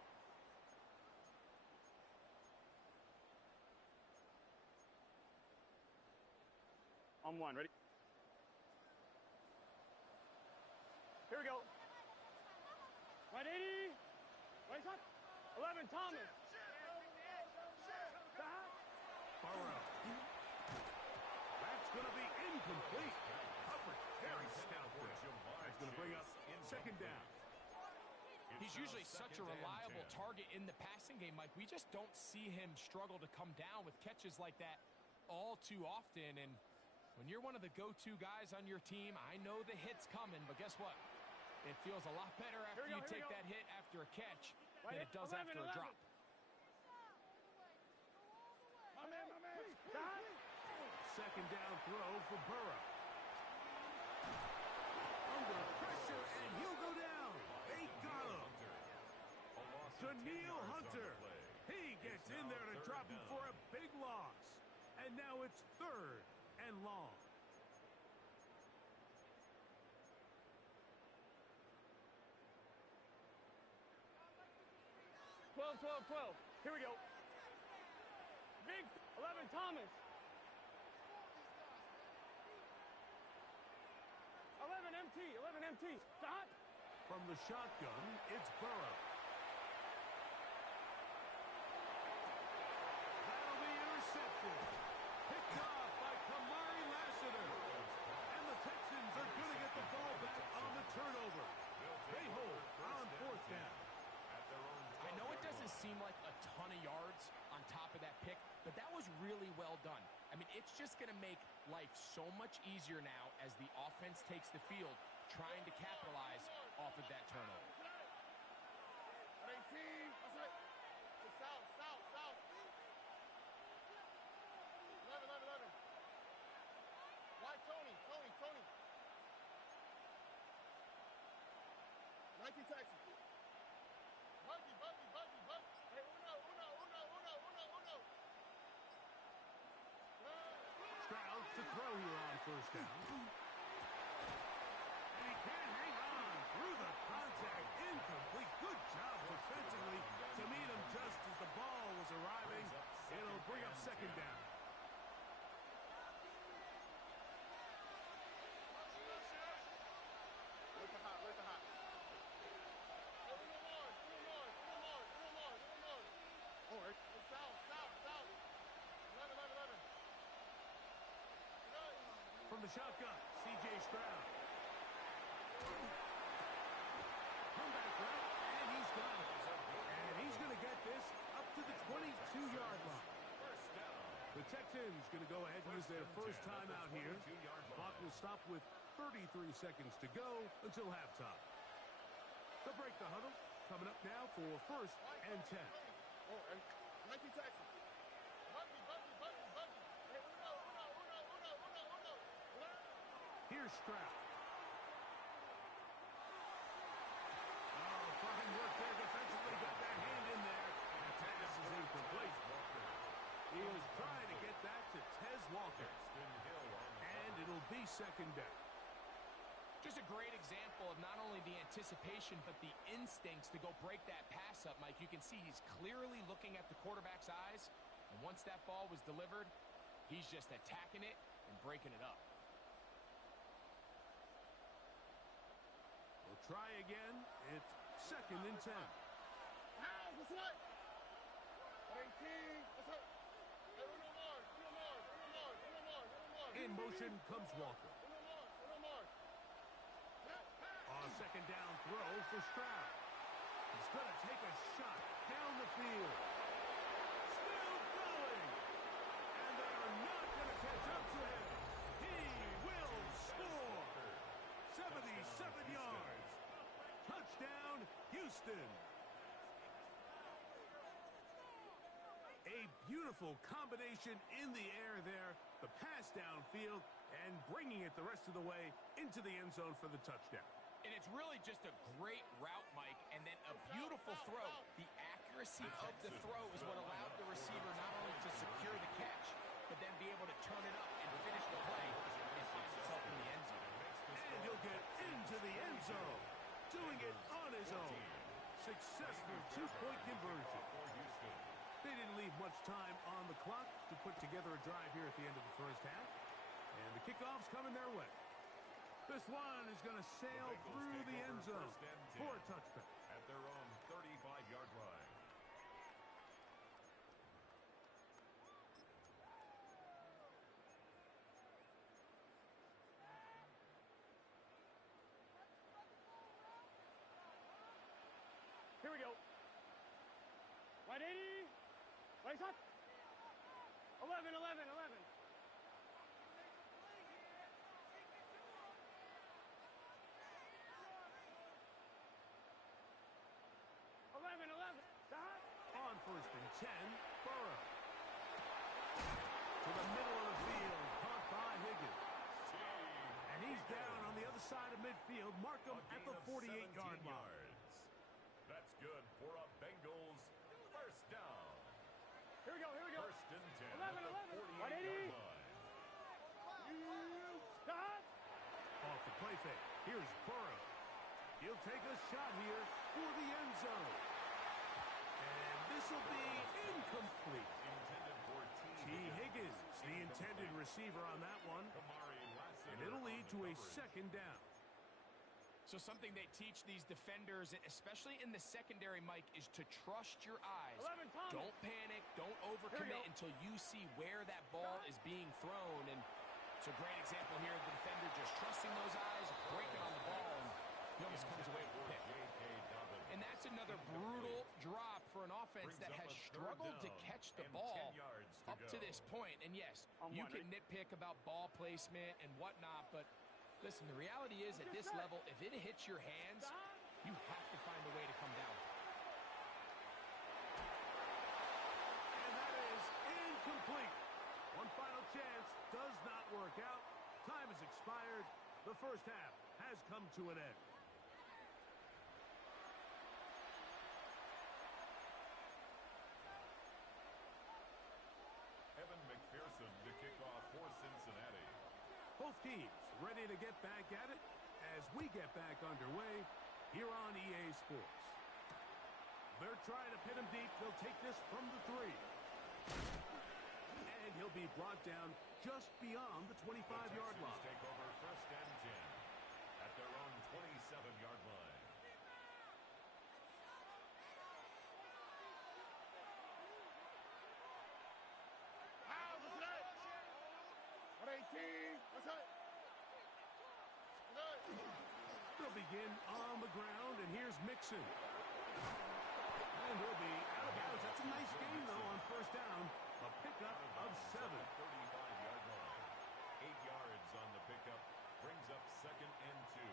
On one, ready? Here we go. Right 80. Right shot. 11, Thomas. Burrow. That's going to be incomplete. Coverage very stout there. That's going to bring up second down. He's usually such a reliable target in the passing game, Mike. We just don't see him struggle to come down with catches like that all too often. And when you're one of the go-to guys on your team, I know the hit's coming, but guess what? It feels a lot better after you take that hit after a catch than it does after a drop. My man. Second down throw for Burrow. Under pressure, and he'll go down. They got him. Daniil Hunter. He gets in there to drop him for a big loss. And now it's 3rd and long. Twelve. Here we go. Big 11, Thomas. 11 MT. Stop. From the shotgun, it's Burrow. That'll be intercepted. Picked off by Kamari Lassiter. And the Texans are going to get the ball back on the turnover. They hold on 4th down. I know it doesn't seem like a ton of yards on top of that pick, but that was really well done. I mean, it's just going to make life so much easier now as the offense takes the field, trying to capitalize off of that turnover. 18. That's right. South. 11. Why Tony? 19 Texans. Buggy. Hey, uno. Stroud to throw here on 1st down. And he can't hang on through the contact. Incomplete. Good job defensively to meet him just as the ball was arriving. It'll bring up second down. Where's the hot? Hey, uno more. All right. Hey, south. 11. From the shotgun, C.J. Stroud. Comeback route, and he's got it. And he's going to get this up to the 22-yard line. The Texans going to go ahead and use their first timeout here. Clock will stop with 33 seconds to go until halftime. They'll break the huddle. Coming up now for 1st and 10. Oh, and 19 Texans. Buggy. Hey, uno. Here's Stroud. Oh, fine work there defensively. Got that hand in there. The pass is incomplete. He was trying to get that to Tez Walker. And it'll be second down. Just a great example of not only the anticipation, but the instincts to go break that pass up, Mike. You can see he's clearly looking at the quarterback's eyes. And once that ball was delivered, he's just attacking it and breaking it up. Well, try again. It's 2nd and 10. House, that's right. 18, that's right. Hey, uno more, uno more, uno more, uno more, uno more. In motion comes Walker. Uno more, uno more. On 2nd down throw for Stroud. He's going to take a shot down the field. Still going. And they are not going to catch up to him. He will score. 77 yards. Touchdown, Houston. A beautiful combination in the air there. The pass downfield and bringing it the rest of the way into the end zone for the touchdown. And it's really just a great route, Mike, and then a beautiful throw. The accuracy of the throw is what allowed the receiver not only to secure the catch, but then be able to turn it up and finish the play and find himself in the end zone. And he'll get into the end zone, doing it on his own. Successful two-point conversion. They didn't leave much time on the clock to put together a drive here at the end of the first half. And the kickoff's coming their way. This one is going to sail through the end zone for a touchdown. At their own 35-yard line. Here we go. 180. Right up. 11, 11, 11. On 1st and 10, Burrow. To the middle of the field, caught by Higgins. And he's down on the other side of midfield. Mark him at the 48-yard line. That's good for a Bengals first down. Here we go, here we go. 1st and 10. 11, 11. 180. Stop. Off the play fake. Here's Burrow. He'll take a shot here for the end zone. And this will be incomplete. Intended for T. Higgins, the intended receiver on that one. And it'll lead to a 2nd down. So something they teach these defenders, especially in the secondary, Mike, is to trust your eyes. 11, Thomas. Don't panic. Don't overcommit until you see where that ball is being thrown. And it's a great example here. The defender just trusting those eyes, breaking on the ball, and he almost comes away with a pick. And that's another brutal drop for an offense that has struggled to catch the ball up to this point. And yes, you can nitpick about ball placement and whatnot, but listen, the reality is at this level, if it hits your hands, you have to find a way to come down. And that is incomplete. One final chance does not work out. Time has expired. The first half has come to an end. To kick off for Cincinnati. Both teams ready to get back at it as we get back underway here on EA Sports. They're trying to pin him deep. They'll take this from the 3. And he'll be brought down just beyond the 25-yard line. Take over 1st and 10 at their own 27-yard line. They'll begin on the ground, and here's Mixon. And he'll be out of bounds. That's a nice gain, though, on 1st down. A pickup of 7. 35-yard line. 8 yards on the pickup. Brings up 2nd and 2.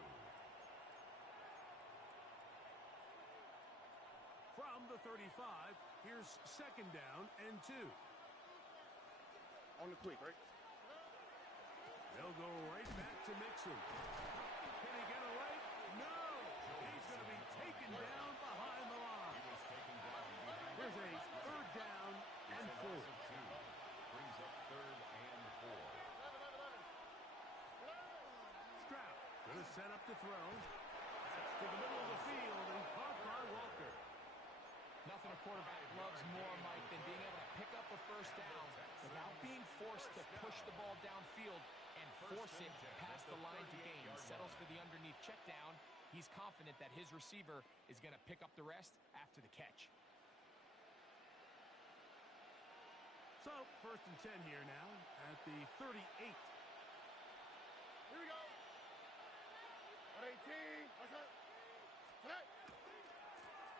From the 35, here's 2nd down and 2. On the quick, right? They'll go right back to Mixon. Can he get away? No! He's going to be taken down behind the line. He was taken down behind. Here's a 3rd down and 4. Brings up 3rd and 4. Stroud going to set up to throw. That's to the middle of the field and caught by Walker. Nothing a quarterback loves more, Mike, than being able to pick up a 1st down without being forced to push the ball downfield and force it past the line to gain. He settles for the underneath check down, He's confident that his receiver is going to pick up the rest after the catch. So, 1st and 10 here now at the 38. Here we go. 18. Let's go. Connect.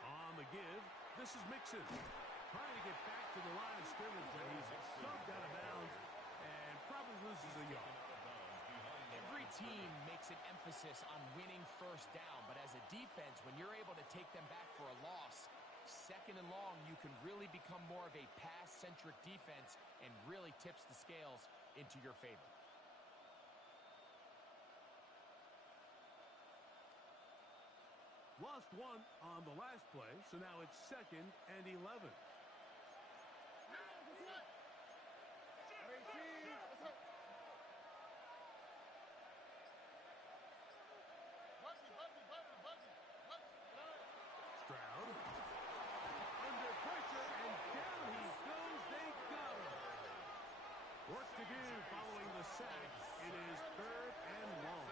On the give, this is Mixon. Trying to get back to the line of scrimmage, and he's shoved out of bounds and probably loses a yard. Every team makes an emphasis on winning 1st down, but as a defense, when you're able to take them back for a loss, 2nd and long, you can really become more of a pass-centric defense and really tips the scales into your favor. Lost one on the last play, so now it's 2nd and 11. 18. Let's go. Stroud. Under pressure, and down he goes. They got him. Work to do following the sack. It is 3rd and long.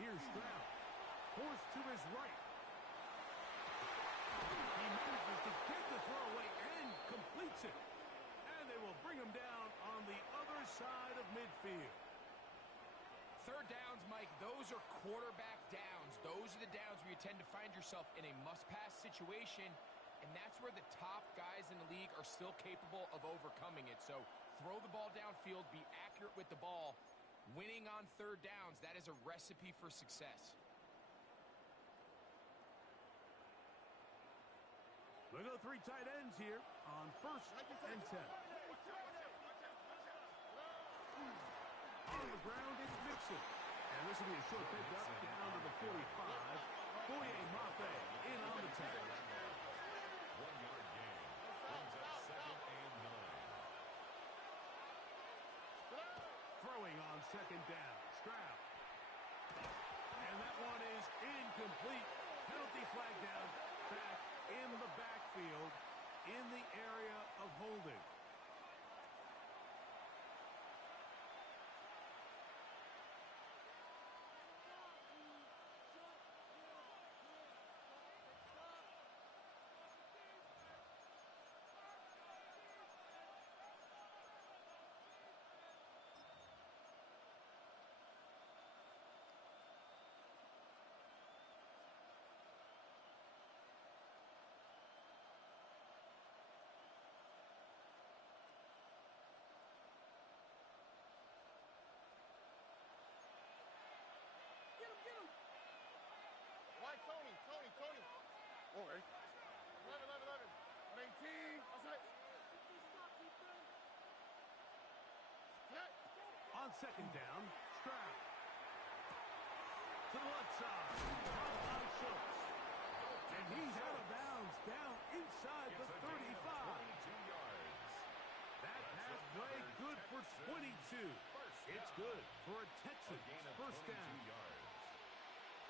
Here's Stroud. Forced to his right. He manages to get the throw away and completes it. And they will bring him down on the other side of midfield. 3rd downs, Mike, those are quarterback downs. Those are the downs where you tend to find yourself in a must-pass situation, and that's where the top guys in the league are still capable of overcoming it. So throw the ball downfield, be accurate with the ball. Winning on 3rd downs, that is a recipe for success. We'll go 3 tight ends here on 1st and 10. On the ground, it's Mixon. And this will be a short pickup down to the 45. Boye Mafe in on the tackle. 1-yard gain. Brings up 2nd and 9. Throwing on 2nd down. Stroud. And that one is incomplete. Penalty flag down. Back in the backfield in the area of holding. White, Tony. Oh, hey. 11. 18. Outside. Connect. On 2nd down, Stroud. To the left side. On Schultz. And he's out of bounds down inside the 35. 22 yards. That halfway good for 22. It's good for a Texans Gain of 1st 22 down. yards.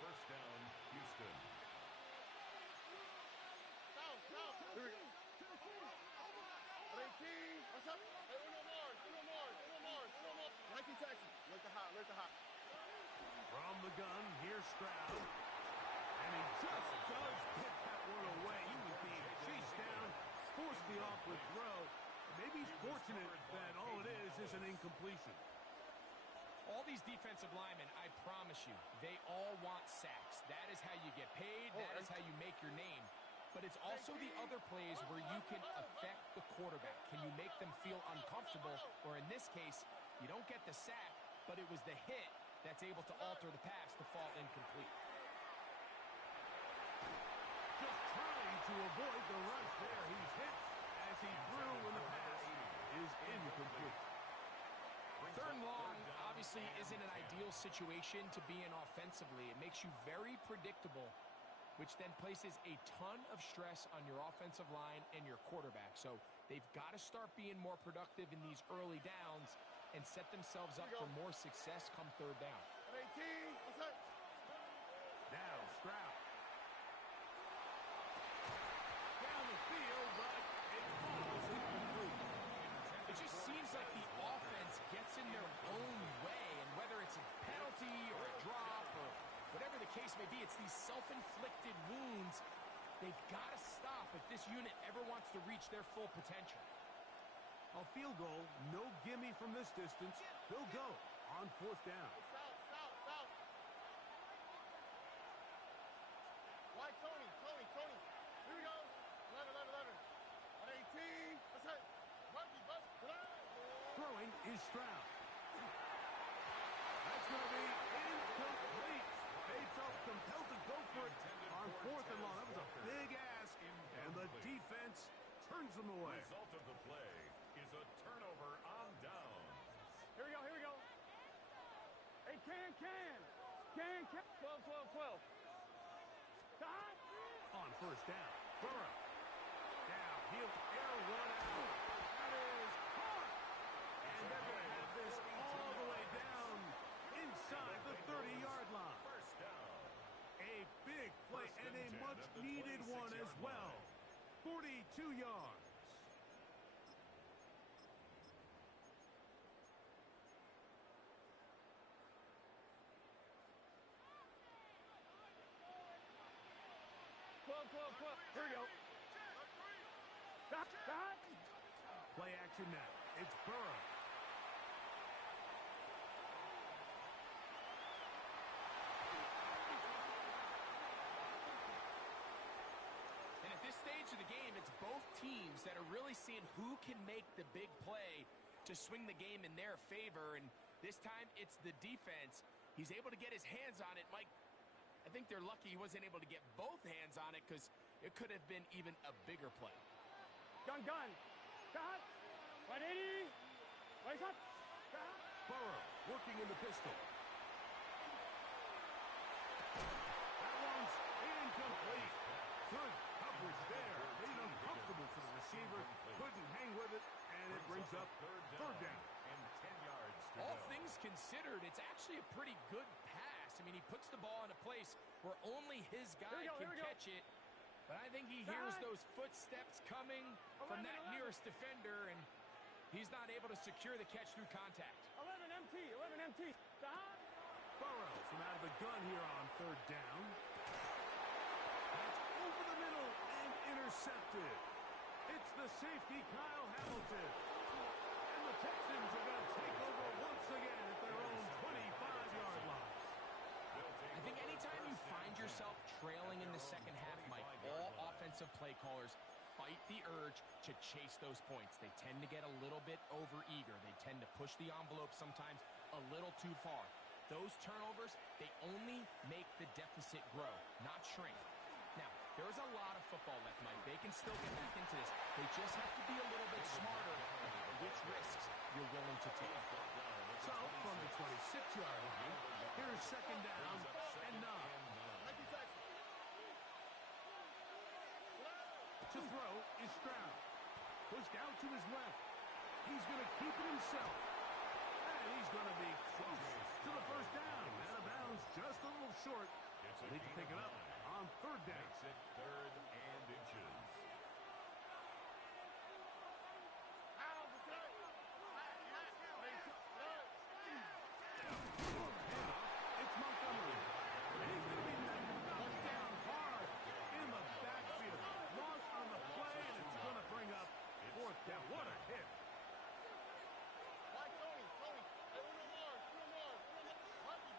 1st down, Houston. Down. Here we go. 18. What's up? Hey, uno more. 19 Texans. Look the hot. From the gun, here's Stroud. And he just does get that one away. He was being chased down, forced the awkward throw. Maybe he's fortunate that all it is an incompletion. All these defensive linemen, I promise you, they all want sacks. That is how you get paid. That is how you make your name. But it's also the other plays where you can affect the quarterback. Can you make them feel uncomfortable? Or in this case, you don't get the sack, but it was the hit that's able to alter the pass to fall incomplete. Just trying to avoid the rush there. He's hit as he threw when the pass is incomplete. 3rd and long obviously isn't an ideal situation to be in offensively. It makes you very predictable, which then places a ton of stress on your offensive line and your quarterback. So they've got to start being more productive in these early downs and set themselves up for more success come 3rd down. 18. What's up? Now Stroud. Down the field, case may be, it's these self-inflicted wounds. They've got to stop if this unit ever wants to reach their full potential. A field goal, no gimme from this distance. They'll go on 4th down. South. Why, Tony? Here we go. 11. On 18. That's it. Buggy. Throwing is Stroud. That's going to be incomplete. They felt compelled to go for it on 4th and long. That was a big ask, and the defense turns them away. Result of the play is a turnover on downs. Here we go. Hey, can. 12. Stop. On 1st down, Burrow. Now he'll air one out. That is hard. And they're going to have this all the way down inside the 30-yard line. First down. A big play and a much-needed one as well. 42 yards. Here we go. Stop. Play action now. It's Burrow. And at this stage of the game, it's both teams that are really seeing who can make the big play to swing the game in their favor. And this time, it's the defense. He's able to get his hands on it. Mike, I think they're lucky he wasn't able to get both hands on it because it could have been even a bigger play. Gun. Stop. 180. Raise up. Stop. Burrow working in the pistol. That one's incomplete. Good coverage there. Made it uncomfortable for the receiver. Couldn't hang with it, and it brings up 3rd down. And 10 yards to All go. things considered, it's actually a pretty good pass. I mean, he puts the ball in a place where only his guy can catch it. But I think he hears those footsteps coming from that nearest defender, and he's not able to secure the catch through contact. 11 MT. Stop. Burrow from out of the gun here on 3rd down. That's over the middle and intercepted. It's the safety, Kyle Hamilton. And the Texans are going to take over once again at their own 25-yard line. I think anytime you find yourself trailing in the second half, Mike, all offensive play callers fight the urge to chase those points. They tend to get a little bit overeager. They tend to push the envelope sometimes a little too far. Those turnovers, they only make the deficit grow, not shrink. Now, there's a lot of football left, Mike. They can still get back into this. They just have to be a little bit smarter about which risks you're willing to take. So, from the 26-yard line, here's 2nd down and 9. To throw is Stroud. Pushed out to his left. He's going to keep it himself. And he's going to be close to the 1st down. Out of bounds, just a little short. Need to pick it up on 3rd down. Makes it 3rd and inches. It's Montgomery. And he's going to be knocked down hard in the backfield. Lost on the play, and it's going to bring up 4th down. What a hit. Why, Tony? Hey, uno more. Buggy.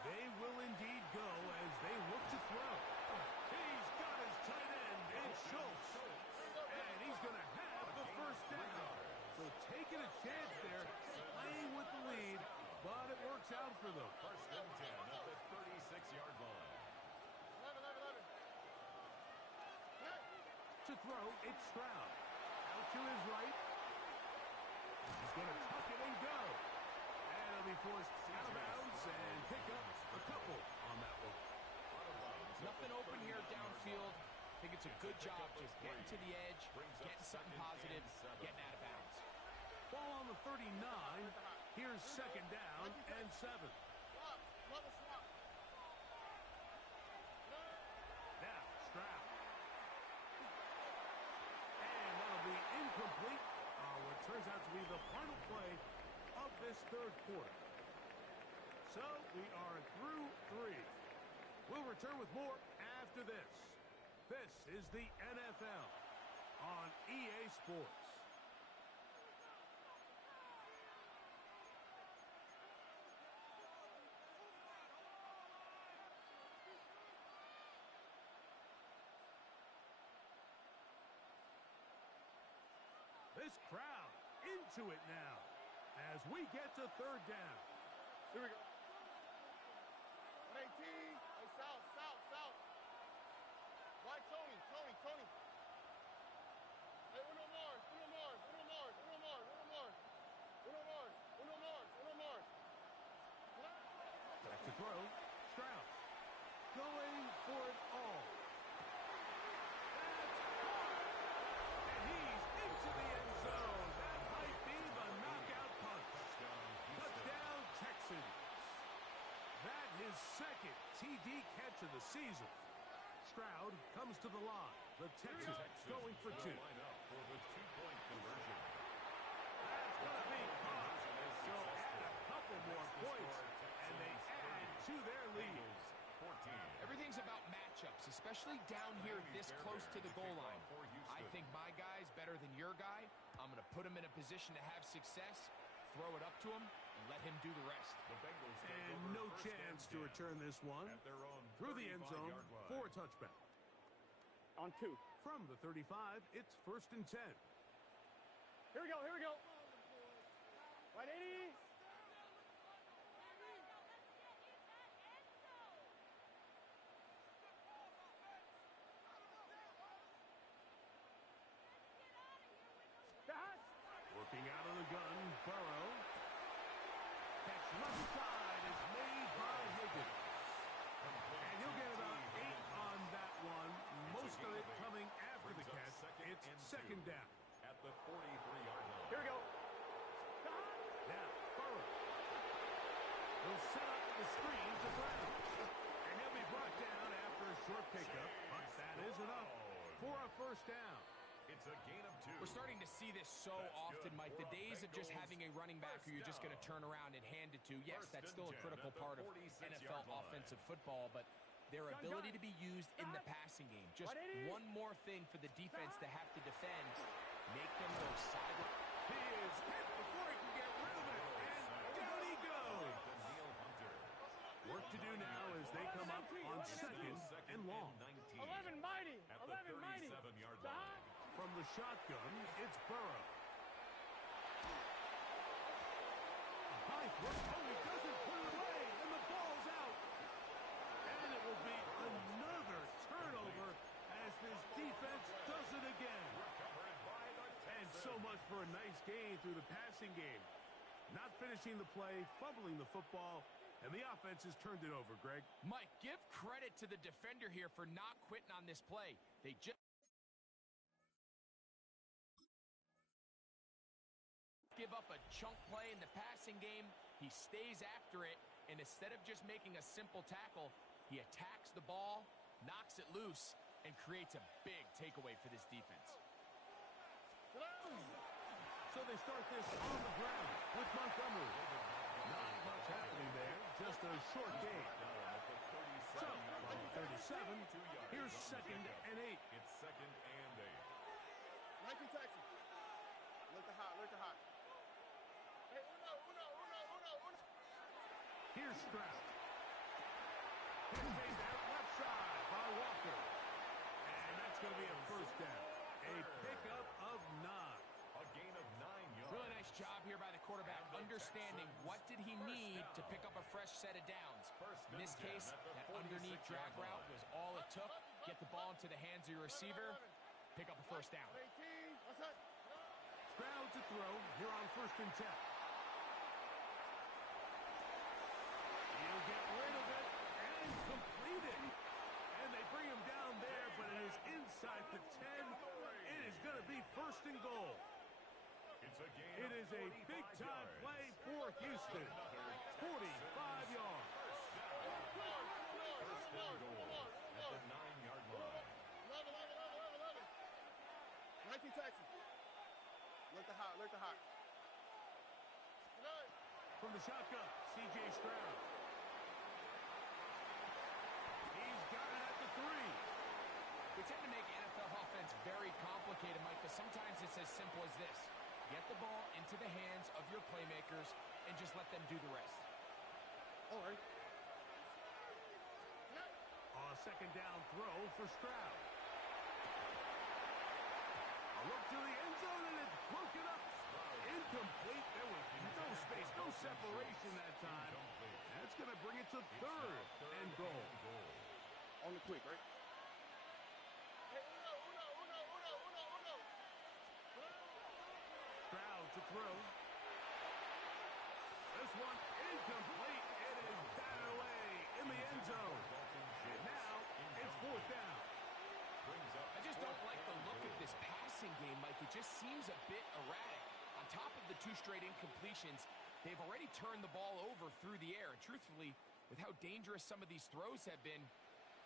They will indeed go as they look to throw. He's got his tight end in Schultz. And he's going to have the 1st down. So taking a chance there, playing with the lead, but it works out for them. 1st and 10 at the 36-yard line. 11. To throw, it's Stroud. Out to his right. He's going to tuck it and go. And he'll be forced out of bounds and pick up a couple on that one. Nothing open here downfield. I think it's a good job just getting to the edge, getting something positive, getting out of bounds. Ball on the 39. Here's 2nd down and 7. Swap. Now, Stroud. And that'll be incomplete. What turns out to be the final play of this 3rd quarter. So we are through 3. We'll return with more after this. This is the NFL on EA Sports. This crowd into it now as we get to third down. Here we go. 118. Hey, south. Right, Tony. Hey, Uno Mars. Back to throw. Stroud going for it all. That's caught. And he's into the end zone. That might be the knockout punch. Touchdown, Texans. That his second TD catch of the season. Stroud comes to the line. The Texans going for 2. For the 2-point conversion. That's going to be caught. So add a couple more points, and they add to their lead. 14. Everything's about matchups, especially down here this close to the goal line. I think my guy's better than your guy. I'm going to put him in a position to have success, throw it up to him, and let him do the rest. And no chance to return this one through the end zone for a touchback. On 2. From the 35, it's 1st and 10. Here we go. Right, 80. Working out of the gun, Burrow. Catch left side is made by Higgins. And he'll get about 8 on that one. Most of it coming after the catch. It's 2nd down. At the 43-yard line. Here we go. Now, Burrow. He'll set up the screen to Brown. And he'll be brought down after a short pickup. But that is enough for a 1st down. It's a gain of 2. We're starting to see this so often, Mike. The days of just having a running back who you're just going to turn around and hand it to. Yes, that's still a critical part of NFL offensive football, but their ability to be used in the passing game. Just one more thing for the defense to have to defend. Make them go sideline. He is hit before he can get rid of it. And down he goes. Work to do now as they come up on 2nd and long. 11 mighty. At the 37-yard line. From the shotgun, it's Burrow. High throw. Oh, he doesn't put it away, and the ball's out. And it will be another turnover as this defense does it again. And so much for a nice gain through the passing game. Not finishing the play, fumbling the football, and the offense has turned it over, Greg. Mike, give credit to the defender here for not quitting on this play. They just give up a chunk play in the passing game. He stays after it, and instead of just making a simple tackle, he attacks the ball, knocks it loose, and creates a big takeaway for this defense. So they start this on the ground with Montgomery. Not much happening there, just a short game. So, from 37, here's 2nd and 8. It's 2nd and 8. 19 Texans. Look the hot. Hey, Uno. Here's Stroud. He's made out left side by Walker. And that's going to be a 1st down. A pickup of 9. A gain of 9 yards. Really nice job here by the quarterback, understanding what did he need to pick up a fresh set of downs. In this case, that underneath drag route was all it took. Get the ball into the hands of your receiver, pick up a 1st down. 18. What's that? Stroud to throw here on 1st and 10. He'll get rid of it and complete it. And they bring him down there, but it is inside the 10. It is going to be 1st and goal. It is a big-time play for Houston. 45 yards. 1st and goal at the 9-yard line. 19 Texans. Look the hot. From the shotgun, C.J. Stroud. complicated, Mike, but sometimes it's as simple as this. Get the ball into the hands of your playmakers and just let them do the rest. All right. A second down throw for Stroud. A look to the end zone, and it's broken up. Incomplete. There was no space, no separation that time. That's going to bring it to third and goal. On the quick, right? Stroud to throw. This one incomplete. It is batted away in the end zone. And now it's fourth down. I just don't like the look of this passing game, Mike. It just seems a bit erratic. On top of the 2 straight incompletions, they've already turned the ball over through the air. And truthfully, with how dangerous some of these throws have been,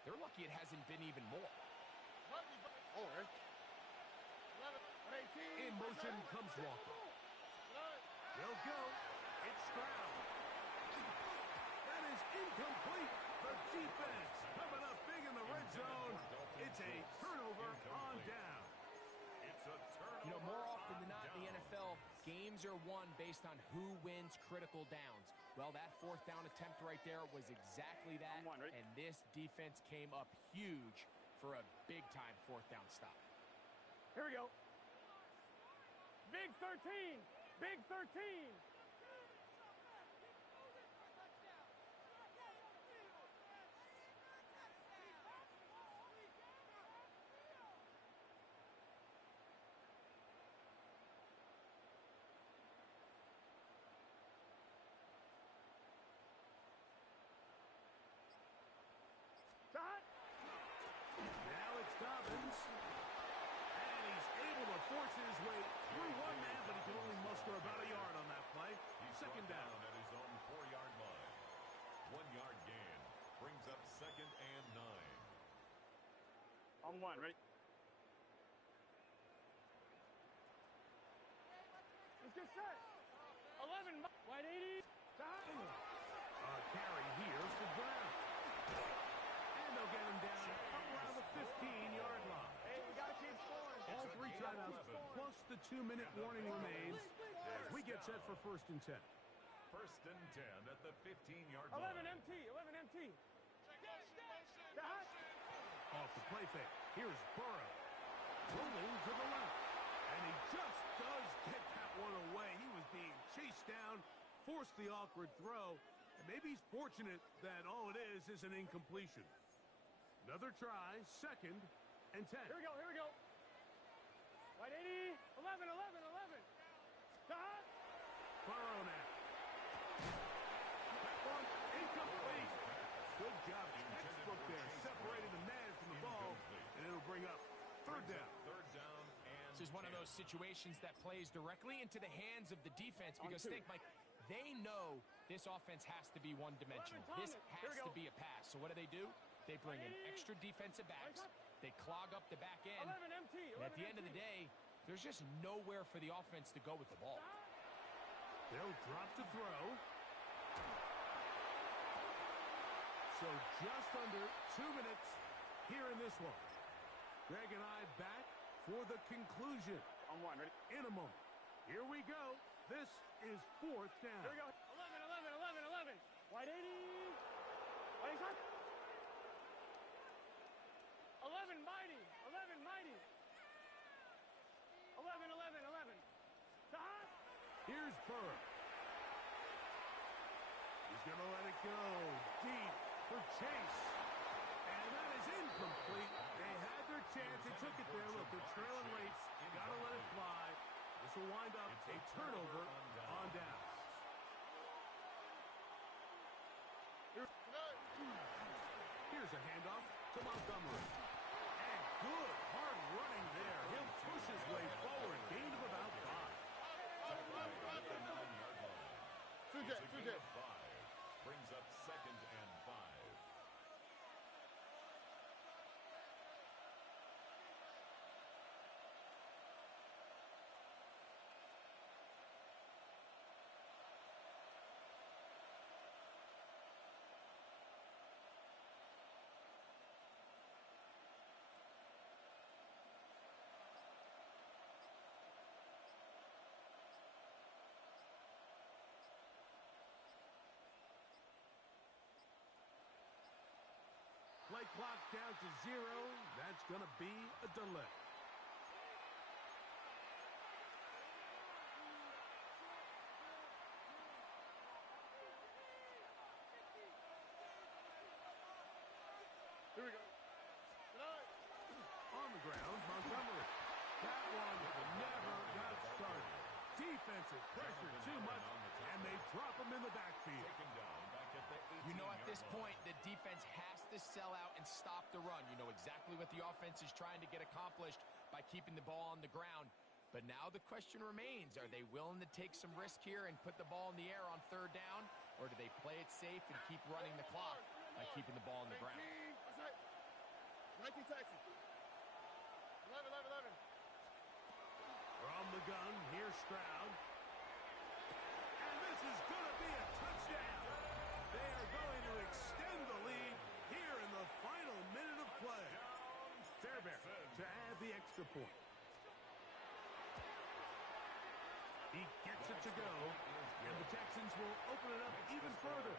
they're lucky it hasn't been even more. All right. In motion comes Walker. They'll go. It's Stroud. That is incomplete. The defense coming up big in the red zone. It's a turnover on down. It's a turnover. You know, more often than not in the NFL, games are won based on who wins critical downs. Well, that 4th down attempt right there was exactly that, and this defense came up huge for a big-time 4th down stop. Here we go. Big 13. Big 13. Now it's Dobbins. And he's able to force his way through one man, but he can only muster about a yard on that play. Second down. At his own 4-yard line. 1-yard gain brings up 2nd and 9. On one, ready? Let's get set. 11, wide 80. A carry here for Brown. And they'll get him down around the 15-yard line. Hey, we got to keep scoring. All 3 timeouts plus the 2-minute warning remains as we get set for 1st and 10. 1st and 10 at the 15-yard 11 line. MT, 11 MT. Off the play fake. Here's Burrow. Rolling to the left. And he just does get that one away. He was being chased down, forced the awkward throw. And maybe he's fortunate that all it is an incompletion. Another try, 2nd and 10. Here we go, here we go. Wide 80, 11, 11, 11. Stop. Burrow now. That one incomplete. Good job. Textbook there. Separated the man from the ball. And it'll bring up 3rd down. 3rd down and This is one of those situations that plays directly into the hands of the defense because think, Mike, they know this offense has to be one-dimensional. This has to be a pass. So what do? They bring in extra defensive backs. They clog up the back end. 11 MT, 11 And at the end of the day, there's just nowhere for the offense to go with the ball. They'll drop to throw. So just under 2 minutes here in this one. Greg and I back for the conclusion. On one, ready? In a moment. Here we go. This is 4th down. Here we go. 11, 11, 11, 11. Wide 80. Wide 80. 11 mighty. 11 mighty. 11, 11, 11. Stop. Here's Burrow. He's going to let it go deep for Chase. And that is incomplete. They had their chance. They took it there. Look, they're trailing late. Got to let it fly. This will wind up a turnover on down. Here's a handoff to Montgomery. And good hard running there. He'll push his way forward. Gain of about 5. 2 jet. 5 brings up 2nd and 5. clock down to 0. That's going to be a delay. Here we go. On the ground, Montgomery. That one never got started. Defensive pressure too much, and they drop him in the backfield. You know, at this point, the defense has to sell out and stop the run. You know exactly what the offense is trying to get accomplished by keeping the ball on the ground. But now the question remains, are they willing to take some risk here and put the ball in the air on 3rd down? Or do they play it safe and keep running the clock by keeping the ball on the ground? 19 Texans. 11. From the gun, here's Stroud. And this is going to be a touchdown. They are going to extend the lead here in the final minute of play. Fairbairn to add the extra point. He gets it to go, and the Texans will open it up even further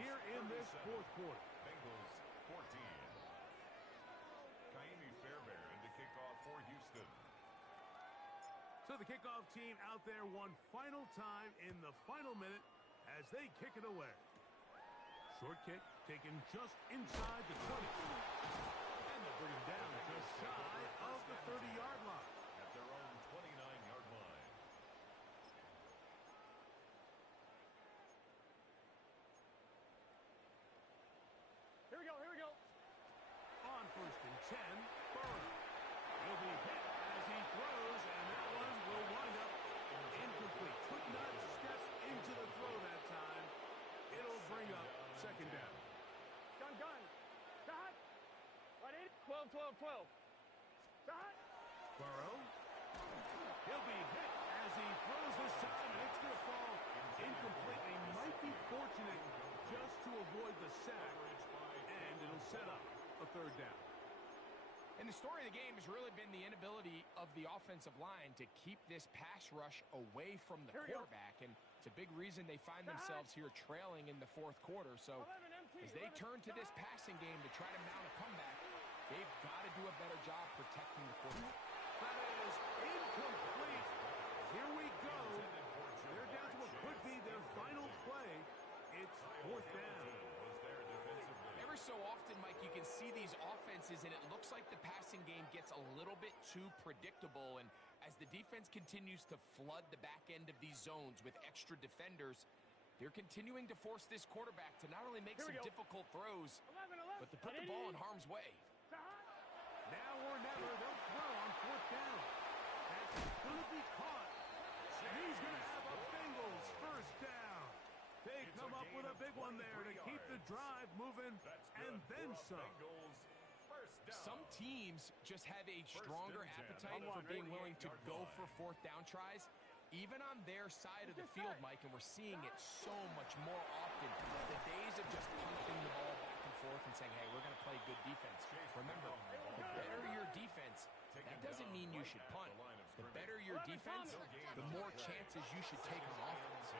here in this 4th quarter. Bengals 14. Fairbairn to kick off for Houston. So the kickoff team out there one final time in the final minute as they kick it away. Short kick taken just inside the 20. And they'll bring him down just shy of the 30-yard line. At their own 29-yard line. Here we go. On 1st and 10, Burrow. He'll be hit as he throws, and that one will wind up incomplete. Could not step into the throw that time. It'll bring up 2nd down. Gun. Dot. Right, 12. Dot. Burrow. He'll be hit as he throws this time, and it's going to fall incomplete. They might be fortunate just to avoid the sack, and it'll set up a 3rd down. And the story of the game has really been the inability of the offensive line to keep this pass rush away from the quarterback. And it's a big reason they find themselves here trailing in the 4th quarter. So as they turn to this passing game to try to mount a comeback, they've got to do a better job protecting the quarterback. That is incomplete. Here we go. They're down to what could be their final play. It's 4th down. Every so often, Mike, you can see these offenses, and it looks like the passing game gets a little bit too predictable. And as the defense continues to flood the back end of these zones with extra defenders, they're continuing to force this quarterback to not only make some difficult throws, 11. but to put the ball in harm's way. Now or never, they'll throw on 4th down. That's going to be caught. And he's going to have a Bengals 1st down. They come up with a big one there to keep the drive moving, and then some. Some teams just have a stronger appetite for being willing to go for 4th down tries, even on their side of the field, Mike, and we're seeing it so much more often. The days of just punting the ball back and forth and saying, hey, we're going to play good defense. Remember, the better your defense, that doesn't mean you should punt. The better your defense, the more chances you should take on offense.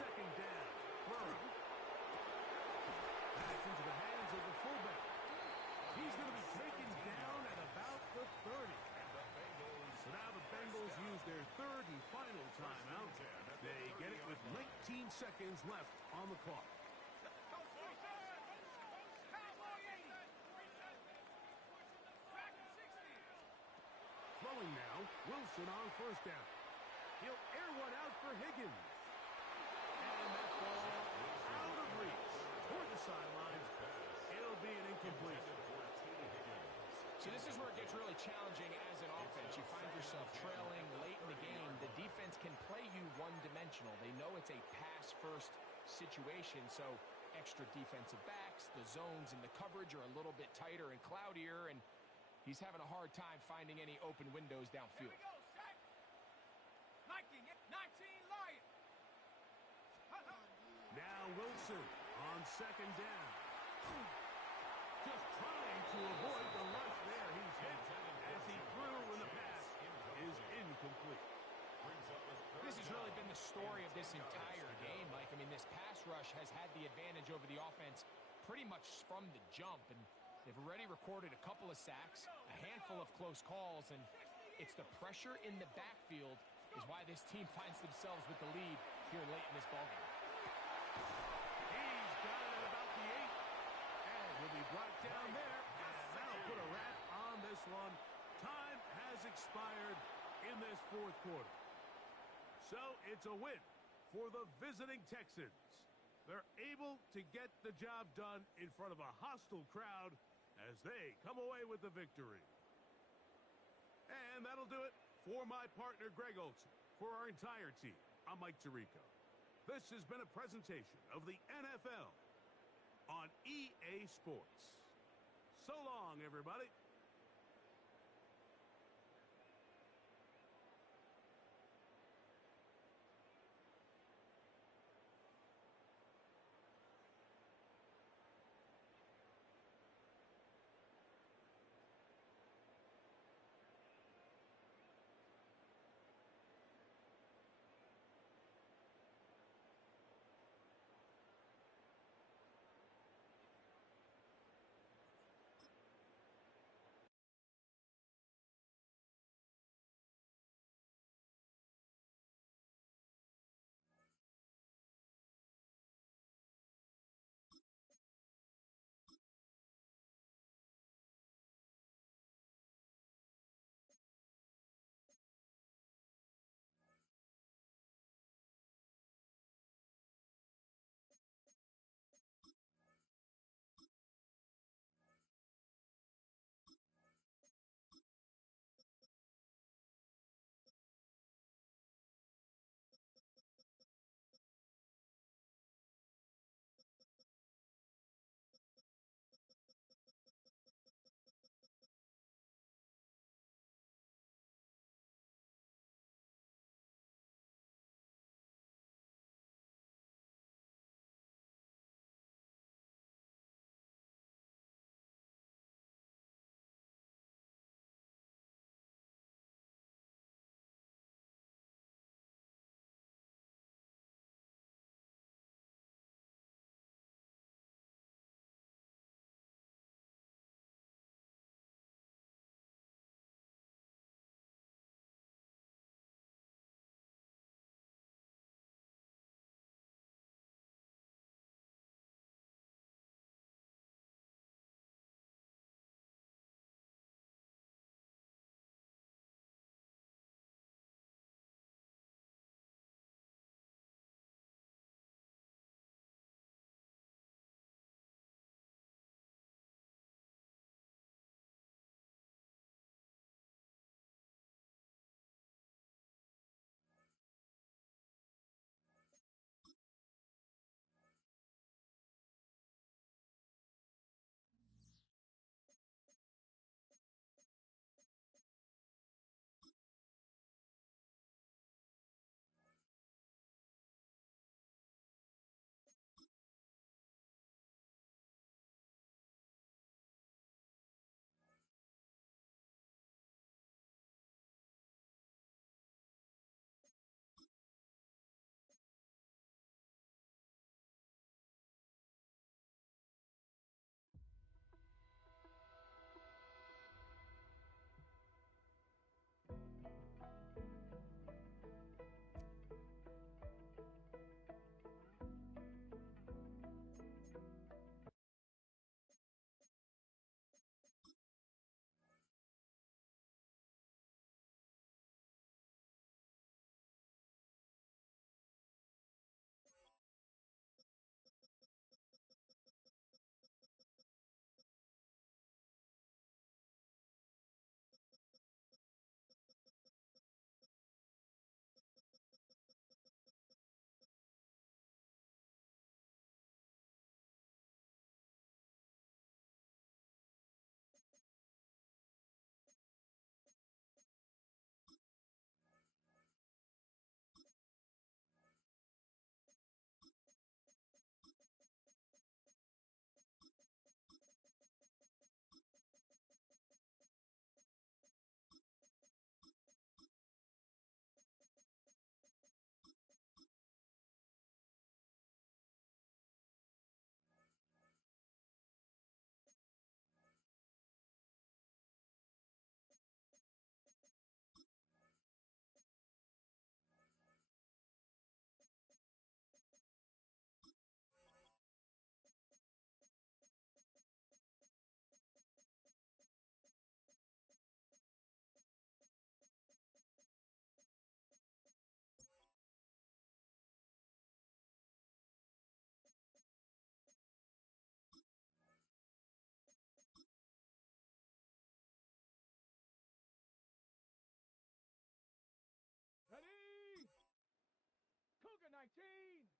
2nd down. Burrow. That's into the hands of the fullback. He's going to be taken down at about the 30. So now the Bengals use their 3rd and final timeout. They get it with 19 seconds left on the clock. Throwing now, Wilson on 1st down. He'll air one out for Higgins. And that ball out of reach toward the sidelines. It'll be an incomplete. So this is where it gets really challenging as an offense. You find yourself trailing late in the game. The defense can play you one-dimensional. They know it's a pass-first situation, so extra defensive backs, the zones and the coverage are a little bit tighter and cloudier, and he's having a hard time finding any open windows downfield. 19 Lions. Now Wilson on 2nd down. Just trying to avoid the rush there. He's hit as he threw when the pass is incomplete. This has really been the story of this entire game, Mike. I mean, this pass rush has had the advantage over the offense pretty much from the jump, and they've already recorded a couple of sacks, a handful of close calls, and it's the pressure in the backfield is why this team finds themselves with the lead here late in this ballgame. He's got it at about the 8, and he'll be brought down there, and that'll put a wrap on this one. Time has expired in this fourth quarter. So it's a win for the visiting Texans. They're able to get the job done in front of a hostile crowd as they come away with the victory. And that'll do it for my partner, Greg Olson. For our entire team, I'm Mike Tirico. This has been a presentation of the NFL on EA Sports. So long, everybody. 15.